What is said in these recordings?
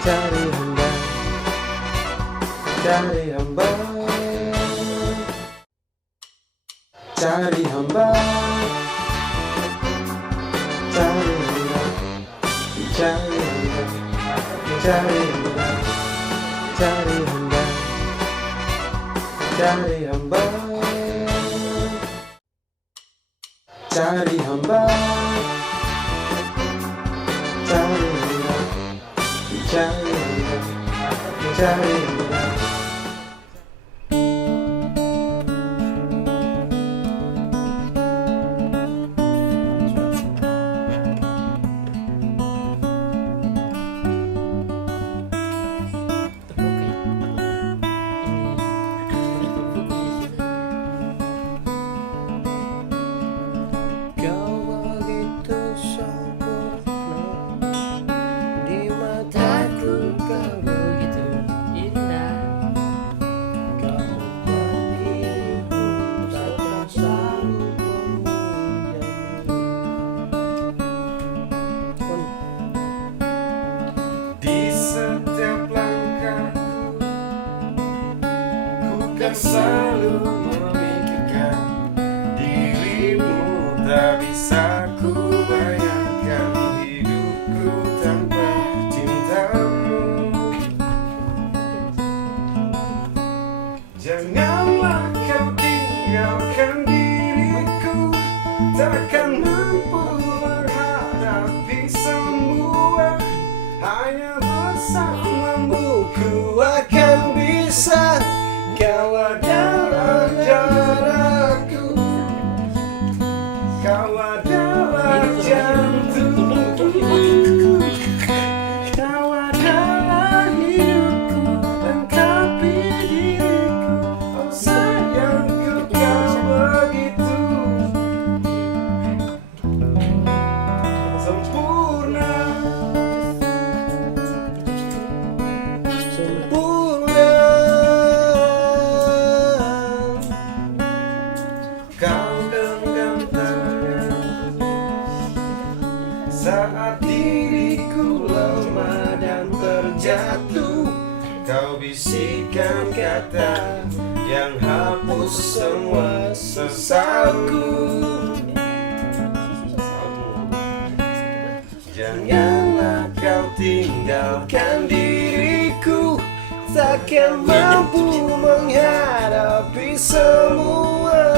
Cari hamba, cari hamba, cari hamba, cari hamba, cari hamba, cari hamba, cari hamba, cari hamba, cari hamba, cari hamba, cari hamba, cari hamba. Kau begitu sempurna di mataku, kau begitu indah. Kau berdiriku takkan selalu memujamu. Di setiap langkahku, ku kan selalu memikirkan dirimu. Tak bisa ku bayangkan hidupku tanpa cintamu. Janganlah kau tinggalkan diriku, takkan mampu menghadapi semua. Hanya bersamamu ku akan bisa. Kau adalah darahku, kau adalah jantungku, kau adalah hidupku, lengkapi diriku. Oh sayangku, kau begitu sempurna, sempurna. Kau genggam tanganku saat diriku lemah dan terjatuh. Kau bisikkan kata yang hapus semua sesalku. Janganlah kau tinggalkan diriku, takkan mampu menghadapi semua.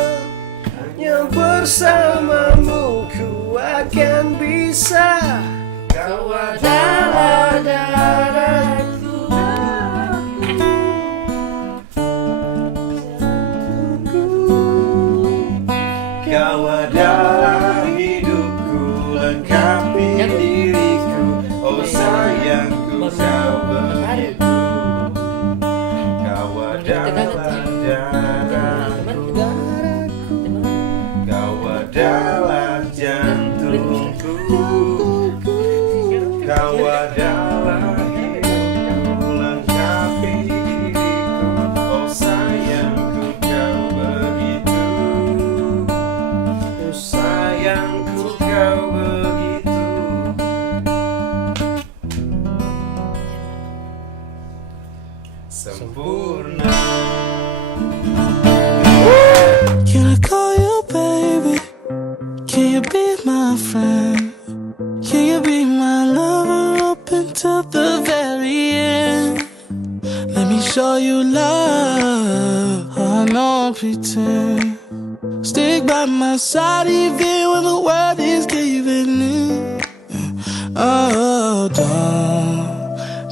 Hanya bersamamu ku akan bisa. Kau adalah darahku, kau adalah hidupku, lengkapi diriku. Oh sayangku, kau begitu. Kau adalah darahku, kau adalah jantungku, kau adalah hidupku, lengkapi diriku. Oh sayangku, kau begitu. Oh sayangku, kau begitu sempurna. Can I call you baby? Can you be my friend? Can you be my lover up until the very end? Let me show you love. I know I pretend. Stick by my side even when the world is giving in. Oh,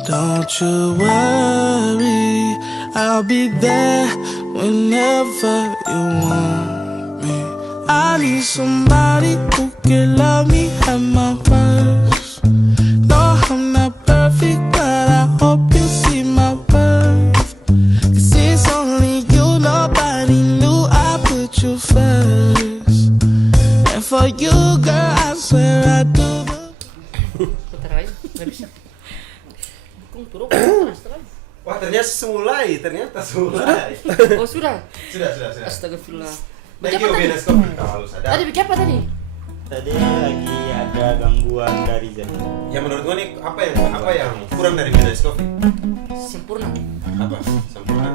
don't you worry, I'll be there whenever you want me. I need somebody who can love me at my worst. No, I'm not perfect, but I hope you see my worth. 'Cause it's only you, nobody knew I put you first. And for you, girl, I swear I do. Putar aja, nggak bisa. Dukung turun, terus. Wah ternyata semulai. Oh sudah. Sudah. Astagfirullah. Thank Baca you apa tadi? Bienes Kopi, kalau lu sadar. Tadi bikin apa tadi? Tadi lagi ada gangguan dari Zen. Ya menurut gua nih apa yang kurang dari Midnight Coffee? Sempurna. Apa? Sempurna.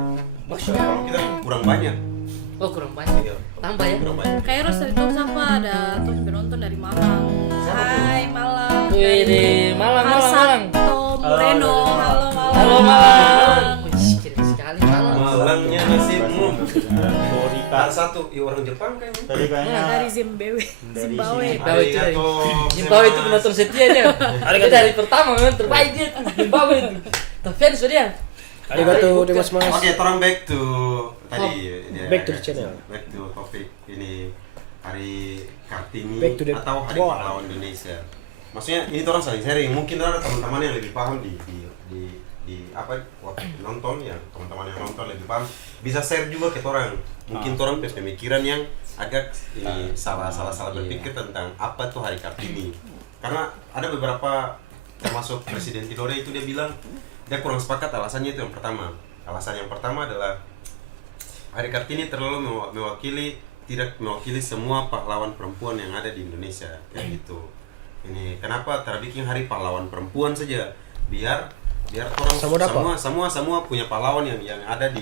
Maksudnya? Kalau kita kurang banyak. Oh kurang banyak. Iya. Tambah ya. Kurang banyak. Kayak Ros tadi tuh siapa ada tuh penonton dari Malang. Hai Malang. Wih di Malang. Hasato Moreno. Halo Malang. Halo Malang. Wih keren sekali Malang. Malangnya nasibmu. Sorry Ada kak. satu, orang Jepang kayaknya. Tadi kayaknya Dari Zimbabwe. Zimbabwe. Zimbabwe itu dari Arigato Zimbabwe itu penonton gozaimasu. setianya. Dia dari pertama memang terbaik dia tuh Zimbabwe itu. Fans dia. Arigato gozaimasu. Oke, orang back to tadi. back to the channel. Back to topik ini Hari Kartini Back to the atau Hari ball. Pahlawan Indonesia. Maksudnya ini orang saling sharing. Mungkin ada teman-teman yang lebih paham di apa waktu nonton ya, teman-teman yang nonton lebih paham bisa share juga ke orang. Mungkin orang punya pemikiran yang agak ini salah berpikir tentang apa tuh Hari Kartini. Karena ada beberapa termasuk Presiden Tidore itu dia bilang dia kurang sepakat alasannya itu yang pertama. Alasan yang pertama adalah Hari Kartini terlalu tidak mewakili semua pahlawan perempuan yang ada di Indonesia kayak gitu. Ini kenapa terbikin Hari Pahlawan Perempuan saja biar orang semua punya pahlawan yang ada di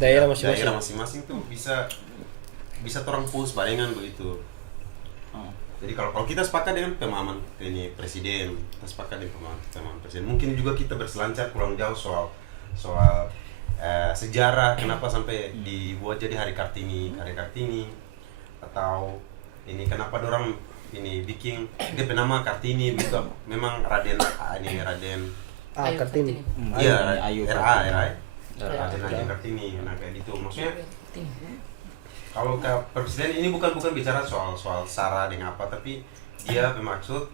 Daerah masing-masing. daerah masing-masing tuh bisa orang push barengan begitu. Jadi kalau kita sepakat dengan pemahaman ini presiden, kita sepakat dengan pemahaman presiden. Mungkin juga kita berselancar kurang jauh soal sejarah kenapa sampai dibuat jadi Hari Kartini atau ini kenapa dorang ini bikin dia bernama Kartini gitu. Memang Raden Ayu Kartini. iya Ayu Raden Kartini. Ayu Kartini nah kayak gitu maksudnya. Kalau ke presiden ini bukan bicara soal sara dengan apa, tapi dia bermaksud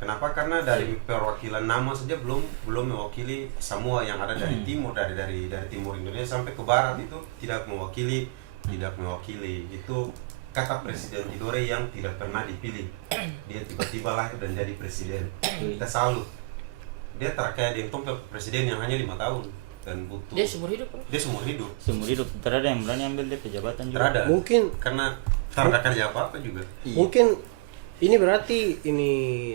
kenapa, karena dari perwakilan nama saja belum mewakili semua yang ada dari timur, dari timur Indonesia sampai ke barat itu tidak mewakili itu kata Presiden Tidore yang tidak pernah dipilih. Dia tiba-tiba lahir dan jadi presiden. Kita salut. Dia terkait dengan presiden yang hanya 5 tahun dan butuh. Dia seumur hidup. Seumur hidup. Tidak ada yang berani ambil dia pejabatan juga. Terada. Mungkin Karena tak ada kerja apa juga. Iya. mungkin ini berarti ini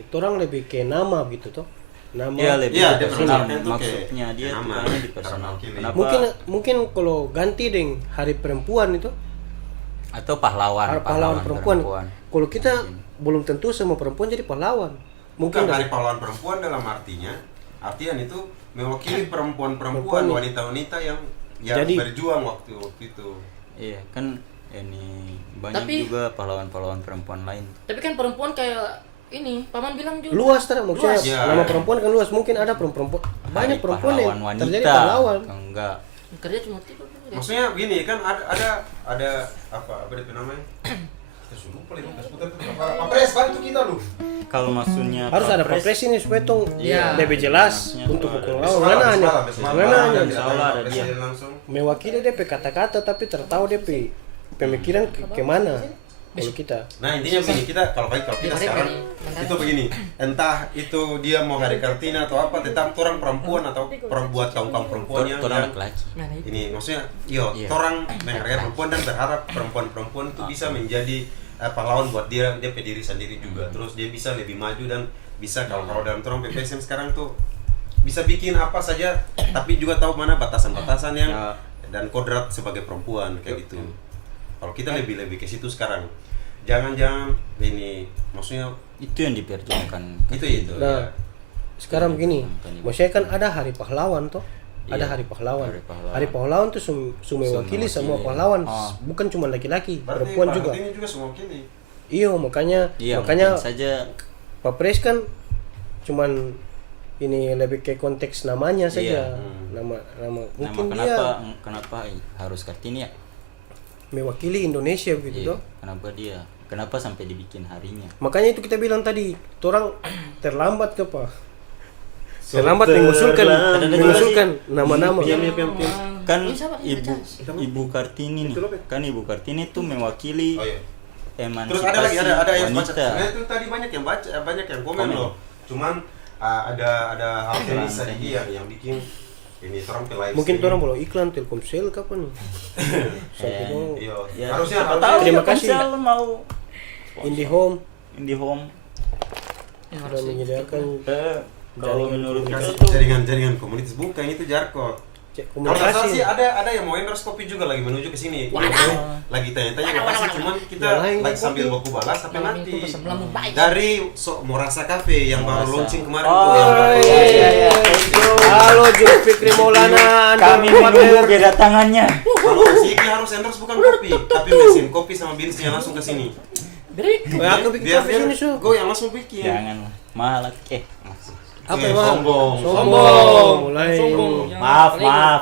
orang lebih ke nama gitu toh. Nama. Dia lebih Iya, dia personal. personal itu Maksudnya kayak dia tuh nama, kayaknya di karena personal. mewakili. Kenapa? Mungkin kalau ganti dengan Hari Perempuan itu Atau pahlawan perempuan. Kalau kita belum tentu semua perempuan jadi pahlawan. Bukan Mungkin Hari Pahlawan Perempuan dalam artian itu mewakili perempuan-perempuan, wanita-wanita yang Jadi- berjuang waktu itu. Iya kan ini banyak Tapi- juga pahlawan-pahlawan perempuan lain. Tapi kan perempuan kayak ini paman bilang juga. luas terus maksudnya Luas. Ya. nama perempuan kan luas, mungkin ada perempuan banyak Hari perempuan yang pahlawan terjadi wanita. pahlawan. Enggak. Kerja cuma tidur. Maksudnya gini kan ada apa dia namanya? Kita suruh lupa lagi putar Pak Pres bantu kita lu. Kalau maksudnya Harus ada Papres, papres ini supaya tong Iya. lebih jelas Maksudnya untuk tuh hukum ada. lawan. Mana hanya Insya Allah ada dia. langsung. mewakili DP kata-kata tapi tertahu DP pemikiran kemana kalau kita. Nah intinya begini, kalau kita sekarang itu begini, entah itu dia mau Hari Kartini atau apa, tetap orang perempuan atau buat kaum perempuan yang orang laki-laki. Nah, itu. ini maksudnya Iya. orang menghargai perempuan dan berharap perempuan itu bisa menjadi pahlawan buat dia diri sendiri juga. Terus dia bisa lebih maju dan bisa kalau dalam orang PPSM sekarang tuh bisa bikin apa saja, tapi juga tahu mana batasan-batasan yang Ya. dan kodrat sebagai perempuan kayak gitu. Kalau kita lebih ke situ sekarang, jangan ini maksudnya Itu yang diperjuangkan. itu Nah, ya. sekarang begini, maksudnya kan ada Hari Pahlawan toh. Ada Iya, Hari Pahlawan. Hari Pahlawan. Hari Pahlawan tuh mewakili semua mewakili. pahlawan, Oh. bukan cuma laki-laki, Berarti perempuan Pak juga. Kartini juga semua gini. Iya, makanya Iya, makanya mungkin saja Pak Pres kan cuman ini lebih ke konteks namanya saja. Iya. Nama nama mungkin dia kenapa harus Kartini ya? mewakili Indonesia begitu Iya, toh. kenapa sampai dibikin harinya? Makanya itu kita bilang tadi, orang terlambat ke Pak. Terlambat mengusulkan nama-nama. Kan Ini siapa? Ibu Kartini nih. Kan Ibu Kartini tuh mewakili Oh iya. emansipasi Terus ada lagi ada yang baca. wanita. Nah, itu tadi banyak yang komen loh. Cuman ada hal yang bisa yang bikin ini orang ke live Mungkin streaming. orang boleh iklan Telkomsel kapan nih? Sampai mau Iya. Ya, Harusnya siapa tahu Terima ya, kasih. Telkomsel mau IndiHome. IndiHome. Sudah menyediakan Kalau menurut Kasih kita tuh jaringan komunitas bukan itu Jarko. Kalau nggak salah sih komunikasi. ada yang mau endorse kopi juga lagi menuju ke sini. Wadah. Lagi tanya-tanya lokasi cuman kita Ya, lain lagi kopi. sambil baku balas sampai Malam nanti. itu pesan melambung baik. Dari Morasa Cafe yang baru Morasa. launching kemarin Oh, tuh yang baru iya, launching. iya. Halo Jul Fikri Maulana, kami menunggu kedatangannya. Kalau Siki harus endorse bukan kopi, tapi mesin kopi sama binsnya langsung ke sini. Beri. Oh, ya, aku bikin Biar kopi sini, Su. gue yang langsung bikin. Janganlah. Mahal maksud. Apa Eh, emang? sombong. Sombong. Mulai. Sombong. Maaf,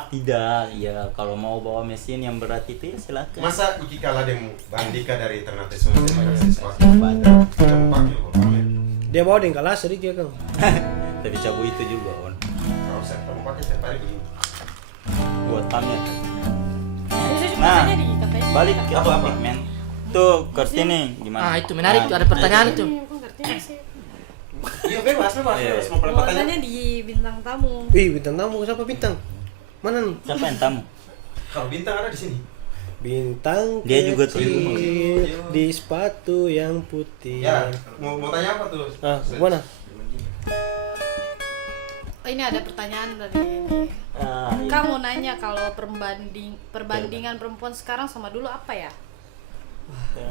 tidak. Ya kalau mau bawa mesin yang berat itu ya silakan. Masa Iki kalah demo Bandika dari Ternate Solo sebagai sesuatu pada pakai pamer. Dia bawa dengan kalah sedikit kan. Tapi cabu itu juga on. Kalau saya kamu pakai setiap hari begini. Buat pamer. Saya cuma Nah, tanya di katanya. Balik ke Apa? topik men. Tuh Kartini gimana? Ah, itu menarik tuh, ada pertanyaan itu. Ini aku ngerti sih. Iya bebas. Iya. Mau Mau pertanyaan. tanya di bintang tamu. Ih, bintang tamu siapa bintang? Mana nih? Siapa yang tamu? Kalau bintang ada di sini. Bintang Dia juga tuh. kecil di sepatu yang putih. Ya, mau tanya apa tuh? Ah, mana? Oh, ini ada pertanyaan dari ini. Kamu nanya kalau perbandingan perempuan sekarang sama dulu apa ya?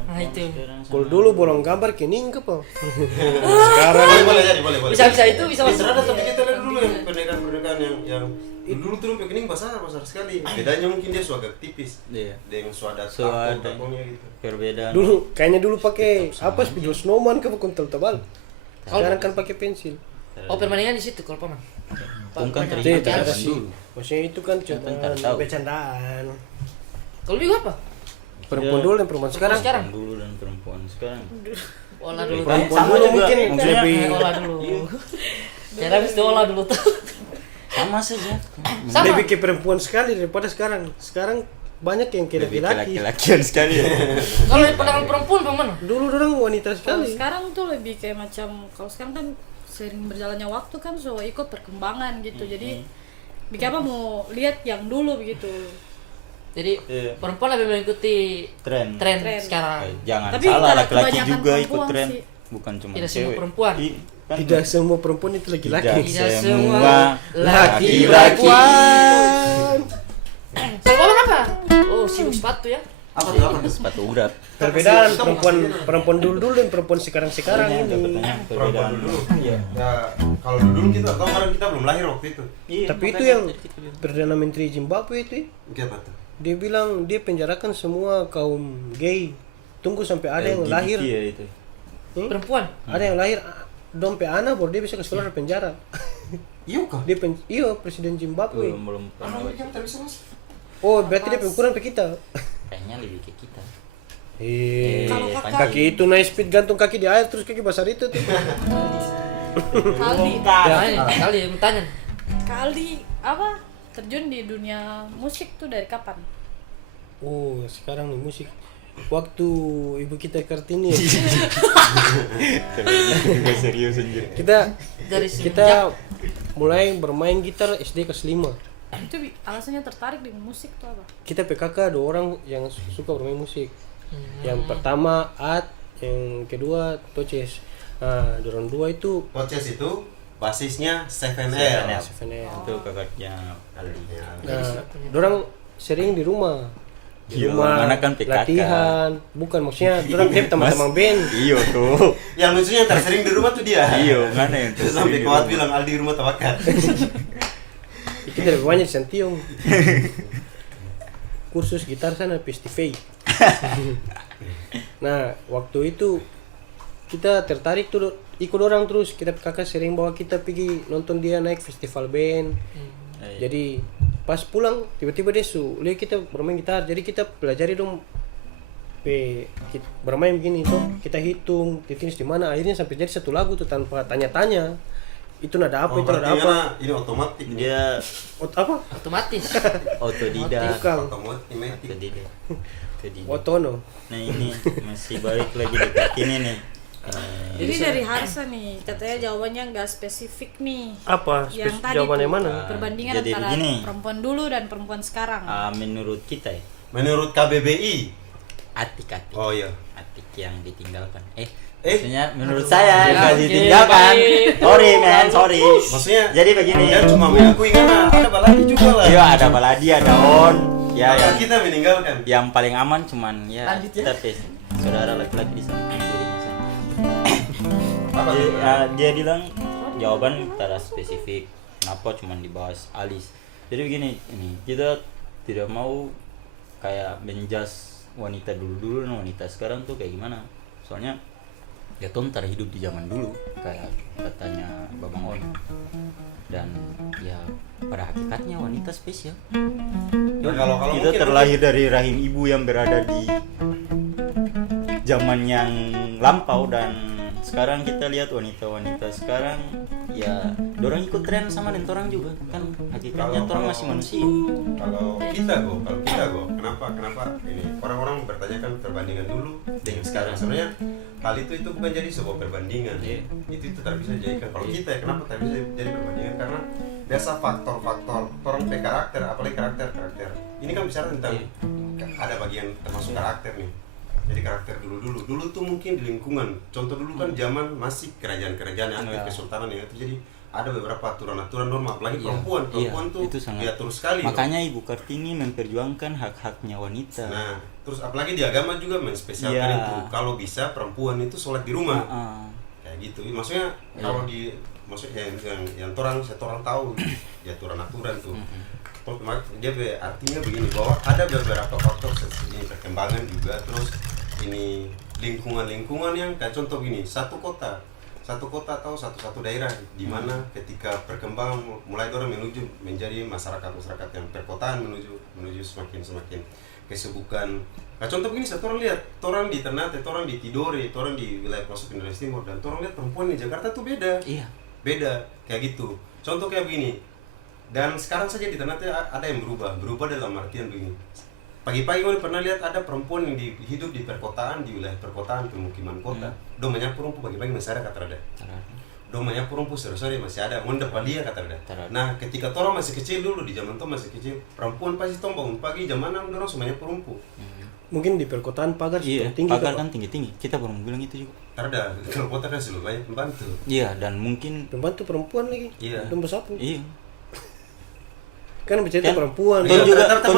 Nah, itu. Kalau dulu bolong gambar kening ke apa? Sekarang Boleh jadi, boleh. Bisa itu bisa Bisa masuk. ada tapi kita lihat dulu yang pernikahan yang dulu tuh kening besar sekali. Bedanya mungkin dia agak tipis. Iya. Dengan suada Suada. tampongnya gitu. Perbedaan. dulu kayaknya dulu pakai apa spidol snowman ke kuntul tebal. Sekarang kan pakai pensil. Oh, perbandingan di situ kalau paman. Bukan Banyak Jadi terlihat laki-laki. tak dulu. sih. Maksudnya itu kan cuma Bentar, tahu. bercandaan. Kalau juga apa? Perempuan Iya. dulu dan perempuan sekarang. Sekarang. Dulu dan perempuan sekarang. Olah dulu. Perempuan Sama dulu juga, mungkin maksudnya lebih Olah dulu. Cara habis itu olah dulu tuh. Sama saja. Sama. lebih ke perempuan sekali daripada sekarang. Sekarang banyak yang ke Lebih ke laki-laki. laki-lakian sekali. Kalau di pandangan perempuan bagaimana? Dulu orang wanita Kalau sekali. sekarang tuh lebih kayak macam kalau sekarang kan sering berjalannya waktu kan so ikut perkembangan gitu. Jadi bikin apa mau lihat yang dulu begitu. Jadi Iya. perempuan lebih mengikuti Tren. tren Tren. sekarang. Jangan Tapi salah, kalau laki-laki kebanyakan juga ikut perempuan tren. sih. Bukan cuma Tidak semua cewek. perempuan. Kan Tidak semua perempuan itu tidak laki-laki. Tidak semua laki-laki. laki-laki. Kalau paman apa? Oh, sibuk sepatu ya. Apa tuh? Sepatu urat. Perbedaan perempuan dulu dan perempuan sekarang Ini ada ini. pertanyaan Perempuan perbedaan. dulu. Iya. Ya, kalau dulu kita atau kadang kita belum lahir waktu itu. Iya, Tapi itu makanya yang tadi kita bilang. Perdana Menteri Zimbabwe itu, Apa tuh? dia bilang dia penjarakan semua kaum gay. Tunggu sampai ada yang LGBT lahir. ya itu. Perempuan. Ada yang lahir dompe anak baru dia bisa ke sekolah dari penjara. Iya kah? Iya presiden Zimbabwe. Belum pernah Anak baca. kita tak bisa masuk. Oh berarti dia kurang ke kita. Kayaknya lebih ke kita. Kalau kakak Kaki itu naik speed gantung kaki di air terus kaki besar itu tuh. Kaldi, Kali yang tanya. Kaldi apa terjun di dunia musik tuh dari kapan? Oh sekarang nih musik. Waktu ibu kita Kartini Juga serius anjir. kita Dari sejak kita mulai bermain gitar SD kelas 5. Itu alasannya tertarik dengan musik tuh apa? Kita PKK 2 orang yang suka bermain musik. Yang pertama At, yang kedua Toces. Nah, dorong 2 itu Toces itu basisnya 7L. 7L. Itu kakaknya Aldi. Nah, dorang sering di rumah. Di Iya, rumah mana kan PKK. latihan. Bukan maksudnya dorang dia teman-teman band. Iyo tuh. Yang lucunya yang tersering di rumah tuh dia. Iyo, mana yang Terus tersering sampai di kuat rumah. bilang Aldi rumah tabakan. Kita lebih banyak di Santiong. Kursus gitar sana Festivay. Nah, waktu itu kita tertarik tuh ikut orang terus. Kita kakak sering bawa kita pergi nonton dia naik festival band. Jadi pas pulang tiba-tiba dia lihat kita bermain gitar. Jadi kita pelajari dong bermain begini tuh. Kita hitung titik di mana. Akhirnya sampai jadi satu lagu tuh tanpa tanya-tanya. Itu nada apa, Oh, itu nada berarti apa. karena ini otomatis. Dia Apa? otomatis. otodidak. Bukan. Otomatis. Otodidak. Otodidak. Otono. Nah ini masih balik lagi di Kartini nih. Ini dari Harsa nih, katanya jawabannya nggak spesifik nih. Apa? Yang tadi Jawabannya tuh, mana? perbandingan Jadi antara begini. perempuan dulu dan perempuan sekarang. Menurut kita ya, Menurut KBBI. atik-atik. Oh iya. Atik yang ditinggalkan. Maksudnya menurut saya Ya, nggak oke, ditinggalkan. baik. Sorry man, sorry. Maksudnya Jadi begini. dia cuma mengakui karena ada baladi juga lah. Iya ada baladi, ada on. Ya Maka yang kita meninggalkan. yang paling aman cuman ya Lanjut ya. kita tes saudara laki-laki di sana dirinya sana. Apa Dia, tuh? dia bilang jawaban tidak spesifik. Kenapa cuman dibahas alis? Jadi begini, ini kita tidak mau kayak menjas wanita dulu dan wanita sekarang tuh kayak gimana. Soalnya ya Tom terhidup di zaman dulu kayak katanya Babang On. Dan ya pada hakikatnya wanita spesial. Nah, kalau Kita mungkin- terlahir dari rahim ibu yang berada di zaman yang lampau dan sekarang kita lihat wanita-wanita sekarang ya dorang ikut tren sama dan orang juga kan hakikatnya orang masih manusia. Kalau kita go, kenapa ini orang-orang bertanyakan perbandingan dulu dengan sekarang. Sebenarnya hal itu bukan jadi sebuah perbandingan. Iya. Itu tak bisa dijadikan. Kalau kita kenapa tak bisa jadi perbandingan? Karena biasa faktor-faktor orang pe karakter, apalagi karakter. Ini kan bicara tentang ada bagian termasuk karakter nih. Jadi karakter dulu tuh mungkin di lingkungan. Contoh dulu kan zaman masih kerajaan-kerajaan yang aktif, kesultanan yang itu, jadi ada beberapa aturan-aturan norma, apalagi perempuan tuh itu sangat diatur sekali. makanya Ibu Kartini memperjuangkan hak-haknya wanita. Nah, terus apalagi di agama juga menspesialkan Iya. itu. Kalau bisa perempuan itu sholat di rumah. Kayak gitu. Maksudnya kalau maksudnya yang orang tahu ya aturan-aturan tuh. Dia artinya begini bahwa ada beberapa faktor ini perkembangan juga, terus ini lingkungan yang kayak contoh gini, satu kota atau satu daerah di mana ketika perkembangan mulai orang menuju menjadi masyarakat yang perkotaan menuju semakin kesebukan. Nah contoh begini, satu orang lihat, orang di Ternate, orang di Tidore, orang di wilayah pelosok Indonesia Timur, dan orang lihat perempuan di Jakarta tuh beda. Iya. Beda kayak gitu. Contoh kayak begini. Dan sekarang saja di Ternate ada yang berubah dalam artian begini. Pagi-pagi gue pernah lihat ada perempuan yang hidup di perkotaan, di wilayah perkotaan, pemukiman kota. Domanya perempuan pagi-pagi masih ada kata ada. Domanya perempuan sore-sore masih ada. Mau dapat dia kata ada. Nah, ketika orang masih kecil dulu, di zaman masih kecil, perempuan pasti bangun pagi jam 6 orang semuanya perempuan. Mungkin di perkotaan pagar tinggi pagar kan tinggi-tinggi. Kita baru bilang itu juga. Ada kalau kota kan selalu banyak pembantu. Iya, dan mungkin pembantu perempuan lagi. Iya. Belum bersapu. iya. Kan bercerita perempuan. Ton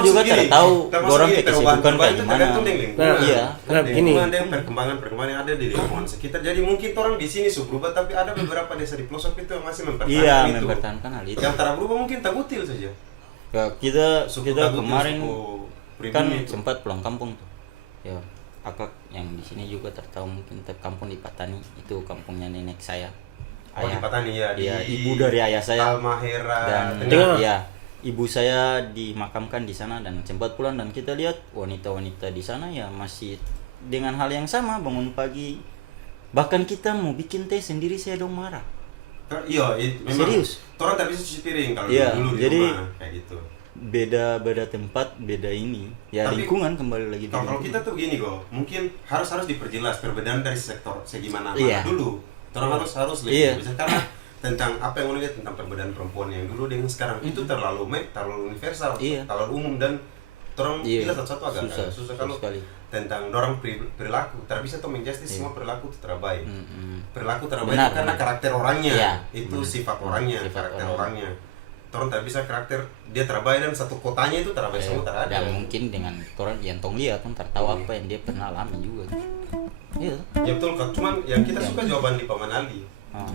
juga tidak tahu orang kayak kesibukan kayak gimana. Nah, iya. Nah, begini. Ada yang perkembangan yang ada di lingkungan sekitar. Jadi mungkin orang di sini sudah berubah, tapi ada beberapa desa di pelosok itu yang masih mempertahankan Iya, itu. mempertahankan hal itu. Yang tak berubah mungkin tagutil saja. Ya, kita Tagutil, kemarin suku kan pribumi itu. sempat pulang kampung tuh. Ya, akak yang di sini juga tertahu mungkin kampung di Patani, itu kampungnya nenek saya. Oh, di Patani ya. Iya, ibu dari ayah saya. Almahera. Dan Tengah. ya, ibu saya dimakamkan di sana dan sempat pulang, dan kita lihat wanita-wanita di sana ya masih dengan hal yang sama, bangun pagi. Bahkan kita mau bikin teh sendiri saya dong marah. Iya, memang. Serius? Orang tak bisa cuci piring kalau Iya, dulu di jadi rumah kayak gitu. Beda tempat, beda ini. Ya Tapi, lingkungan kembali lagi. Kalau kita tuh gini kok, mungkin harus diperjelas perbedaan dari sektor segi mana Iya. dulu. Orang harus lebih Iya. bisa, karena tentang apa yang lihat tentang perbedaan perempuan yang dulu dengan sekarang itu terlalu universal, Iya. terlalu umum, dan orang Iya. kita satu agak susah kalau sekali. tentang dorang perilaku tak bisa tuh menjustice semua perilaku itu terbaik. Perilaku terbaik Benar, itu karena benar. karakter orangnya, Iya, itu benar. sifat orangnya, Sifat karakter orangnya. orangnya. Orang tak bisa karakter dia terbaik dan satu kotanya itu terbaik semua tak ada. Dan mungkin dengan orang yang tong lihat kan tertahu apa yang dia pernah alami juga. Iya. Ya betul Kak, cuman yang kita suka jawaban di Paman Ali. Ah.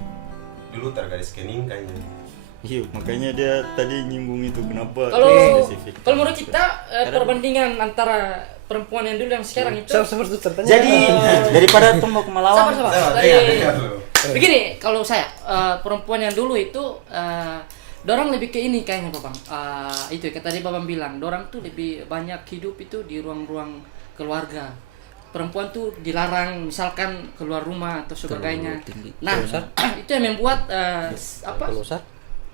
Dulu tergaris kening kayaknya. Iya, makanya dia tadi nyinggung itu kenapa Kalau spesifik. menurut kita perbandingan antara perempuan yang dulu yang sekarang itu Seperti itu tertanya. Jadi daripada tuh mau melawan. sabar. Dengar lu. Begini, kalau saya perempuan yang dulu itu dorang lebih ke ini kayaknya Babang. Itu kayak tadi Babang bilang, dorang tuh lebih banyak hidup itu di ruang-ruang keluarga. Perempuan tuh dilarang misalkan keluar rumah atau sebagainya. Nah, itu yang membuat apa? Pelosar?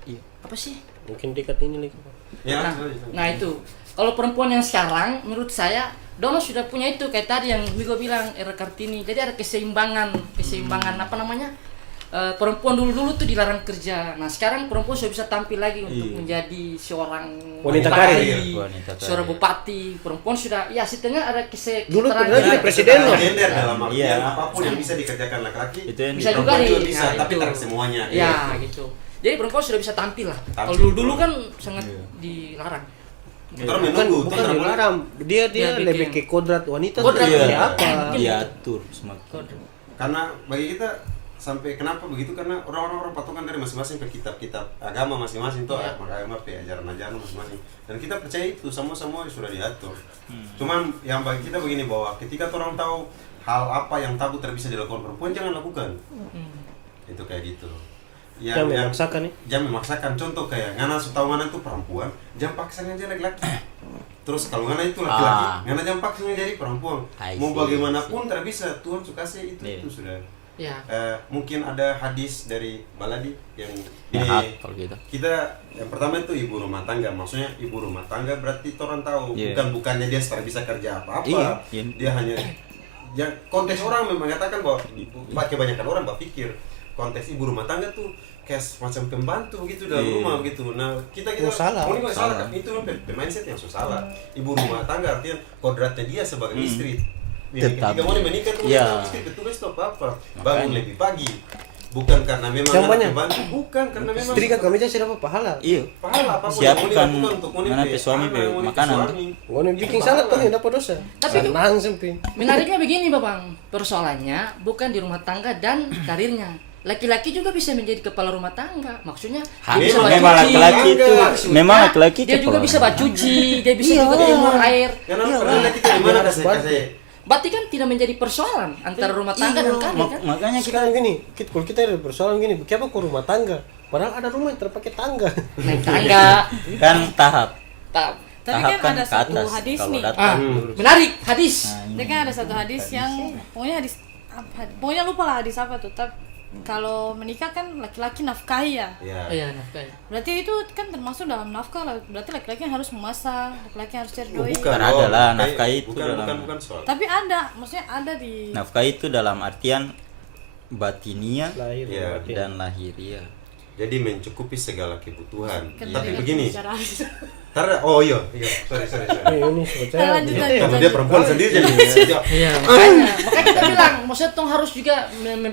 Iya. Apa sih? Mungkin dekat ini lagi. Ya, Nah itu, kalau perempuan yang sekarang menurut saya Dono sudah punya itu kayak tadi yang Wigo bilang era Kartini. Jadi ada keseimbangan apa namanya perempuan dulu-dulu tuh dilarang kerja. Nah sekarang perempuan sudah bisa tampil lagi untuk menjadi seorang Wanita bupati, karir. Wanita karir. seorang bupati. Perempuan sudah ya setengah ada Dulu keterangan. pernah jadi presiden loh. Gender dalam artian Iya. apapun yang bisa dikerjakan laki-laki Itu yang Bisa juga perempuan nih. bisa, Nah, tapi itu. tak semuanya. Ya gitu. Jadi perempuan sudah bisa tampil lah. Tampil. Kalau dulu-dulu kan sangat dilarang. Kita Bukan menunggu, bukan kita dilarang. Dia Dia lebih bikin. ke kodrat wanita. Kodrat, seperti iya. apa? diatur semakin. karena bagi kita sampai kenapa begitu, karena orang-orang patokan dari masing-masing ke kitab-kitab agama masing-masing tuh agama ajaran-ajaran masing-masing, dan kita percaya itu semua sudah diatur. Cuman yang bagi kita begini, bahwa ketika orang tahu hal apa yang tabu tidak bisa dilakukan perempuan, jangan lakukan. Itu kayak gitu loh. Jangan memaksakan nih. Jangan memaksakan. Contoh kayak ngana tahu ngana itu perempuan, jangan paksa aja laki-laki. Terus kalau ngana itu laki-laki, ngana jangan paksa jadi perempuan. I Mau see, bagaimanapun tidak bisa, Tuhan suka sih itu Iya. itu sudah. Ya. Mungkin ada hadis dari Baladi yang Nah, ini kalau gitu. kita yang pertama itu ibu rumah tangga. Maksudnya ibu rumah tangga berarti orang tahu Iya. bukannya dia tidak bisa kerja apa-apa. Iya, iya. Dia hanya ya konteks orang mengatakan bahwa kebanyakan orang berpikir konteks ibu rumah tangga tuh kayak semacam pembantu gitu dalam Iya. rumah gitu. Nah, kita Oh, salah. ini nggak salah Salah. kan? Itu kan mindset yang salah. Ibu rumah tangga artinya kodratnya dia sebagai istri. Tetap. Ketika mau menikah tuh Iya. istri petugas itu apa? Makanya. Bangun lebih pagi. Bukan karena memang Yang anak banyak. pembantu, bukan karena memang Setrika kemeja sih dapat pahala. Iya. pahala apapun Siapkan yang mau dilakukan untuk mau mana pe suami pe makanan tuh. Gua bikin salah tuh yang dapat dosa. Tapi- senang sampai. Menariknya begini, Babang. Persoalannya bukan di rumah tangga dan karirnya. Laki-laki juga bisa menjadi kepala rumah tangga. Maksudnya dia bisa Memang Memang bacuci. laki-laki itu Maksudnya, memang laki-laki dia juga kepala bisa rumah bacuci, dia bisa juga jemur air. Karena pernah kita di mana kasih Berarti kan tidak menjadi persoalan antara rumah tangga dan karir kan? Makanya kita Sekarang gini, kalau kita ada persoalan gini, kenapa kok rumah tangga? Padahal ada rumah yang terpakai tangga. Naik tangga. kan tahap Tak. Tapi tahap kan ada ke satu atas. hadis Kalau nih. datang Menarik hadis. Tapi kan ada satu hadis yang pokoknya hadis apa? Pokoknya lupa lah hadis apa tuh. Tapi kalau menikah kan laki-laki nafkahi ya. Ya. Iya, nafkah. Berarti itu kan termasuk dalam nafkah lah. Berarti laki-laki yang harus memasak, laki-laki yang harus cari doi. Bukan ada lah, nafkah itu bukan, dalam- bukan soal. Tapi ada, maksudnya ada di nafkah itu dalam artian batinia Lahir. Iya. berarti. dan lahiria. Jadi mencukupi segala kebutuhan. kan Tapi dengan begini, pembicaraan. oh iya, sorry. Ini sebetulnya. Lanjut, begitu ya. Karena dia perempuan sendiri jadi. Iya, makanya kita bilang, maksudnya tong harus juga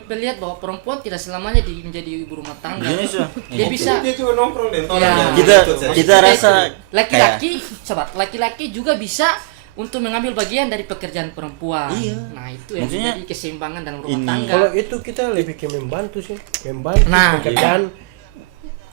melihat bahwa perempuan tidak selamanya menjadi ibu rumah tangga. Ini sih. Dia bisa Dia juga nongkrong dan Iya. Kita rasa laki-laki, sobat, laki-laki juga bisa untuk mengambil bagian dari pekerjaan perempuan. Iya. Nah, itu yang Maksudnya menjadi keseimbangan dalam rumah ini- tangga. Kalau itu kita lebih ke membantu sih, membantu Nah, pekerjaan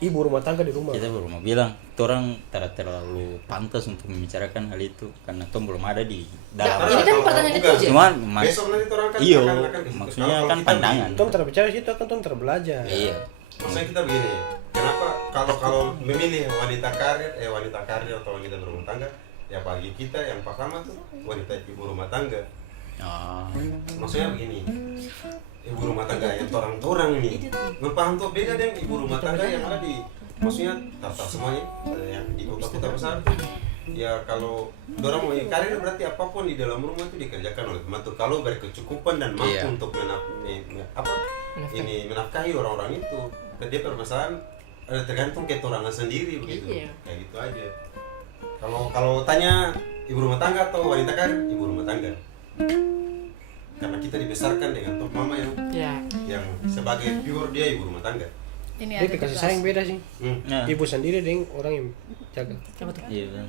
ibu rumah tangga di rumah. kita baru mau bilang, orang tidak terlalu pantas untuk membicarakan hal itu karena tom belum ada di Nah, dalam. ini kan pertanyaan bukan. netizen. Cuman Besok nanti orang akan Iya, akan ke situ. maksudnya Kalau kan kita pandangan. Tom terbicara situ akan Tom terbelajar. Iya. Maksudnya kita begini, kenapa kalau memilih wanita karir atau wanita berumah tangga, ya bagi kita yang pertama tuh wanita ibu rumah tangga. Oh. Maksudnya begini, ibu rumah tangga yang orang nih, ngepaham tuh beda dengan ibu rumah tangga yang ada di, maksudnya tak semuanya yang di kota-kota besar tuh. Ya kalau dorang mau karir berarti apapun di dalam rumah itu dikerjakan oleh pembantu. Kalau berkecukupan dan mampu Iya. untuk menafkahi orang-orang itu, dia permasalahan tergantung keturangan sendiri begitu. Iya. Kayak gitu aja. Kalau tanya ibu rumah tangga atau wanita karir, ibu rumah tangga. Karena kita dibesarkan dengan top mama Ya. yang sebagai pure dia ibu rumah tangga. ini Dia ada kasih tugas. sayang beda sih. Nah, Ibu sendiri dengan orang yang jaga. iya kan.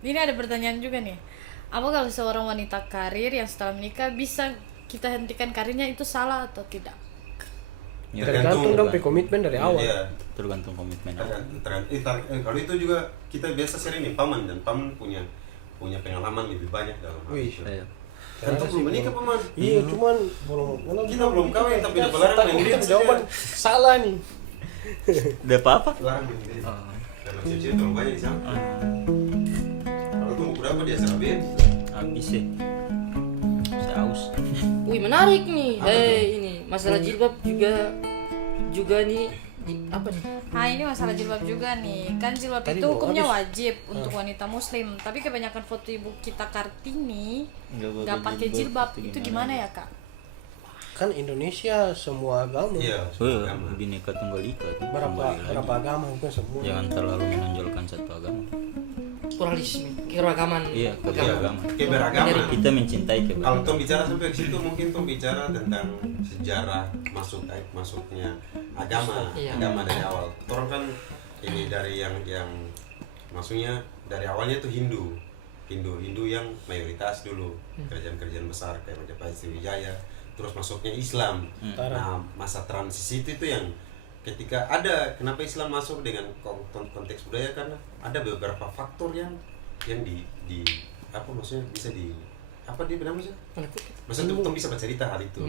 Ini ada pertanyaan juga nih. Apa kalau seorang wanita karir yang setelah menikah bisa kita hentikan karirnya, itu salah atau tidak? Ya, Tergantung dong komitmen dari awal. Iya. tergantung komitmen. Kalau itu juga kita biasa sering nih paman, dan paman punya pengalaman lebih banyak dalam hal Wih. itu. Iya. Kan tuh belum menikah paman. Iya, cuman belum Kita belum kawin tapi udah pelarang Takut mandiri. kita jawaban salah nih. Udah apa-apa? Pelarang mandiri. Karena cewek terlalu banyak di sana. Kalau tuh mau berapa dia serabin? Habis sih. Saya haus. Wih, menarik nih. Apa tuh? Ini masalah jilbab juga nih apa nih? Nah, ini masalah jilbab juga nih. Kan jilbab Tadi itu mau hukumnya habis. wajib untuk wanita muslim. Tapi kebanyakan foto ibu kita Kartini nggak pakai jilbab. Itu gimana ya, Kak? kan Indonesia semua agama. Iya, Oh, semua agama. Bineka Tunggal Ika tuh, Berapa kembali lagi. berapa agama bukan semua. Jangan terlalu menonjolkan satu agama. Pluralisme, keragaman. Iya, keberagaman. Keberagaman. Kita mencintai Kalau keberagaman. Tom bicara sampai ke situ mungkin Tom bicara tentang sejarah masuknya agama, Iya. agama dari awal. Orang kan ini dari yang maksudnya dari awalnya tuh Hindu yang mayoritas dulu, kerajaan-kerajaan besar kayak Majapahit, Sriwijaya, terus masuknya Islam. Nah, masa transisi itu yang ketika ada kenapa Islam masuk dengan konteks budaya, karena ada beberapa faktor yang di apa maksudnya bisa di apa dia namanya? Maksudnya Tom bisa bercerita hal itu.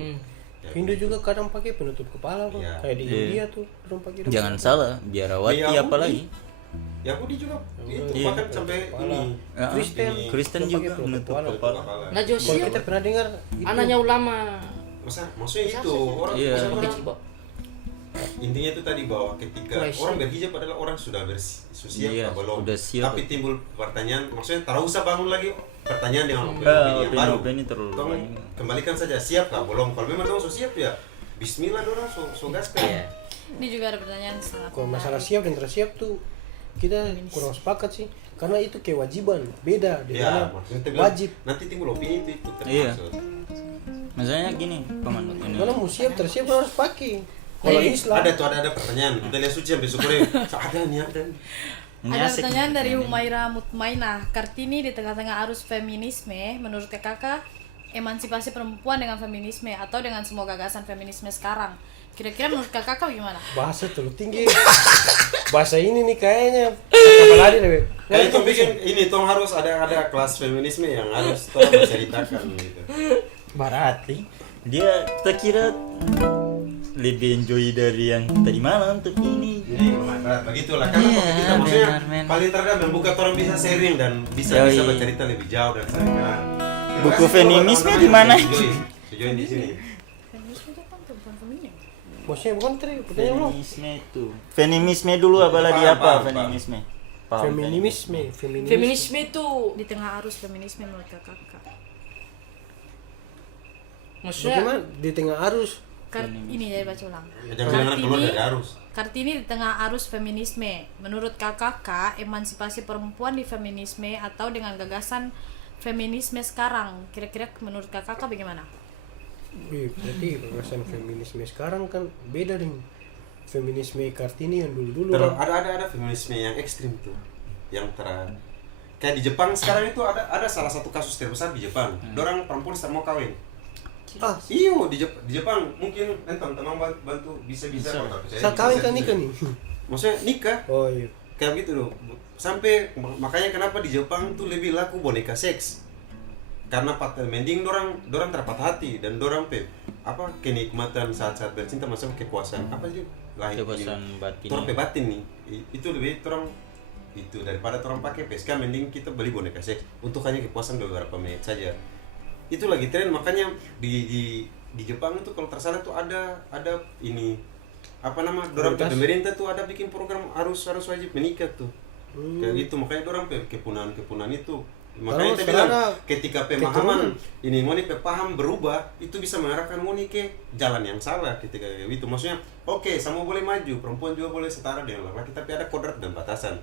Ya, Hindu gitu. juga kadang pakai penutup kepala kok. Iya. Kayak di Iya. India tuh orang pakai. Jangan salah, biarawati Yahudi. apalagi. Yahudi juga itu Iya. bahkan sampai ini Kristen. ini Kristen Pakai juga penutup menutup kepala. kepala. Nah Kalau Josia, kita pernah dengar itu, anaknya ulama. maksudnya itu orang Iya. maksudnya Kecil, Pak. intinya itu tadi bahwa ketika Quraisy. orang berhijab adalah orang sudah siap Iya, atau belum, udah siap. tapi timbul pertanyaan, maksudnya tak usah bangun lagi pertanyaan dengan opini yang baru. Opini terlalu Tong banyak. kembalikan saja, siap kah belum? Kalau memang dong siap ya Bismillah dong, so gaskan. Iya. Ini juga ada pertanyaan sangat kalau masalah menarik. siap dan tidak siap tuh kita kurang sepakat sih. Karena itu kewajiban, beda Ya, dengan maksudnya dia bilang, wajib. nanti timbul opini itu Iya. termaksud. Maksudnya gini, paman ini. Kalau mau siap tersiap harus pakai. Kalau Jadi, Islam ada pertanyaan. Kita lihat suci sampai syukur ada nih ada. Ini Ada asik pertanyaan nih, dari ini. Humaira Mutmainah. Kartini di tengah-tengah arus feminisme, menurut kakak emansipasi perempuan dengan feminisme atau dengan semua gagasan feminisme sekarang? Kira-kira menurut kakak gimana? bahasa terlalu tinggi. Bahasa ini nih kayaknya apalagi deh. Kayak itu bikin ini tong harus ada kelas feminisme yang harus tong menceritakan gitu. Berarti dia terkira lebih enjoy dari yang tadi malam untuk ini. Jadi begitulah karena Iya, kita maksudnya benar, men. paling terkadang membuka orang bisa sharing dan bisa Yoi. bercerita lebih jauh dan saling. Buku feminisme di mana? Tujuan di sini. Feminisme itu kan perempuan feminin. Maksudnya bukan tadi pertanyaan lo. Feminisme itu. Feminisme dulu apalagi Paham, apa paham, feminisme? Paham, Feminisme. Feminisme itu Di tengah arus feminisme menurut kakak. maksudnya Bagaimana di tengah arus? Ini jadi baca ulang. Jangan bilang keluar dari arus. Kartini di tengah arus feminisme. Menurut kakak, emansipasi perempuan di feminisme atau dengan gagasan feminisme sekarang? Kira-kira menurut kakak bagaimana? Wih, berarti gagasan feminisme sekarang kan beda dengan feminisme Kartini yang dulu-dulu. Terus kan. ada feminisme yang ekstrim tuh, yang kayak di Jepang sekarang itu ada salah satu kasus terbesar di Jepang. Dorang perempuan tak mau kawin. Ah, Iyo di Jepang mungkin teman-teman bantu bisa kalau tak percaya. saya kawin kan bisa. nikah nih. Maksudnya nikah Oh iya. kayak gitu loh. Sampai makanya kenapa di Jepang tuh lebih laku boneka seks. Karena mending dorang terpatah hati dan dorang apa kenikmatan saat-saat bercinta masuk kekuasaan apa sih lahir Kekuasaan batin. Torang batin nih itu lebih orang itu daripada orang pakai PSK mending kita beli boneka seks untuk hanya kepuasan beberapa menit saja. Itu lagi tren, makanya di Jepang itu kalau tersalah tuh ada ini apa nama dorang pemerintah tuh ada bikin program harus wajib menikah tuh kayak gitu, makanya dorang kepunahan itu makanya kita bilang ketika pemahaman ini moni paham berubah itu bisa mengarahkan moni ke jalan yang salah ketika itu. Maksudnya oke, sama boleh maju, perempuan juga boleh setara dengan laki-laki, tapi ada kodrat dan batasan.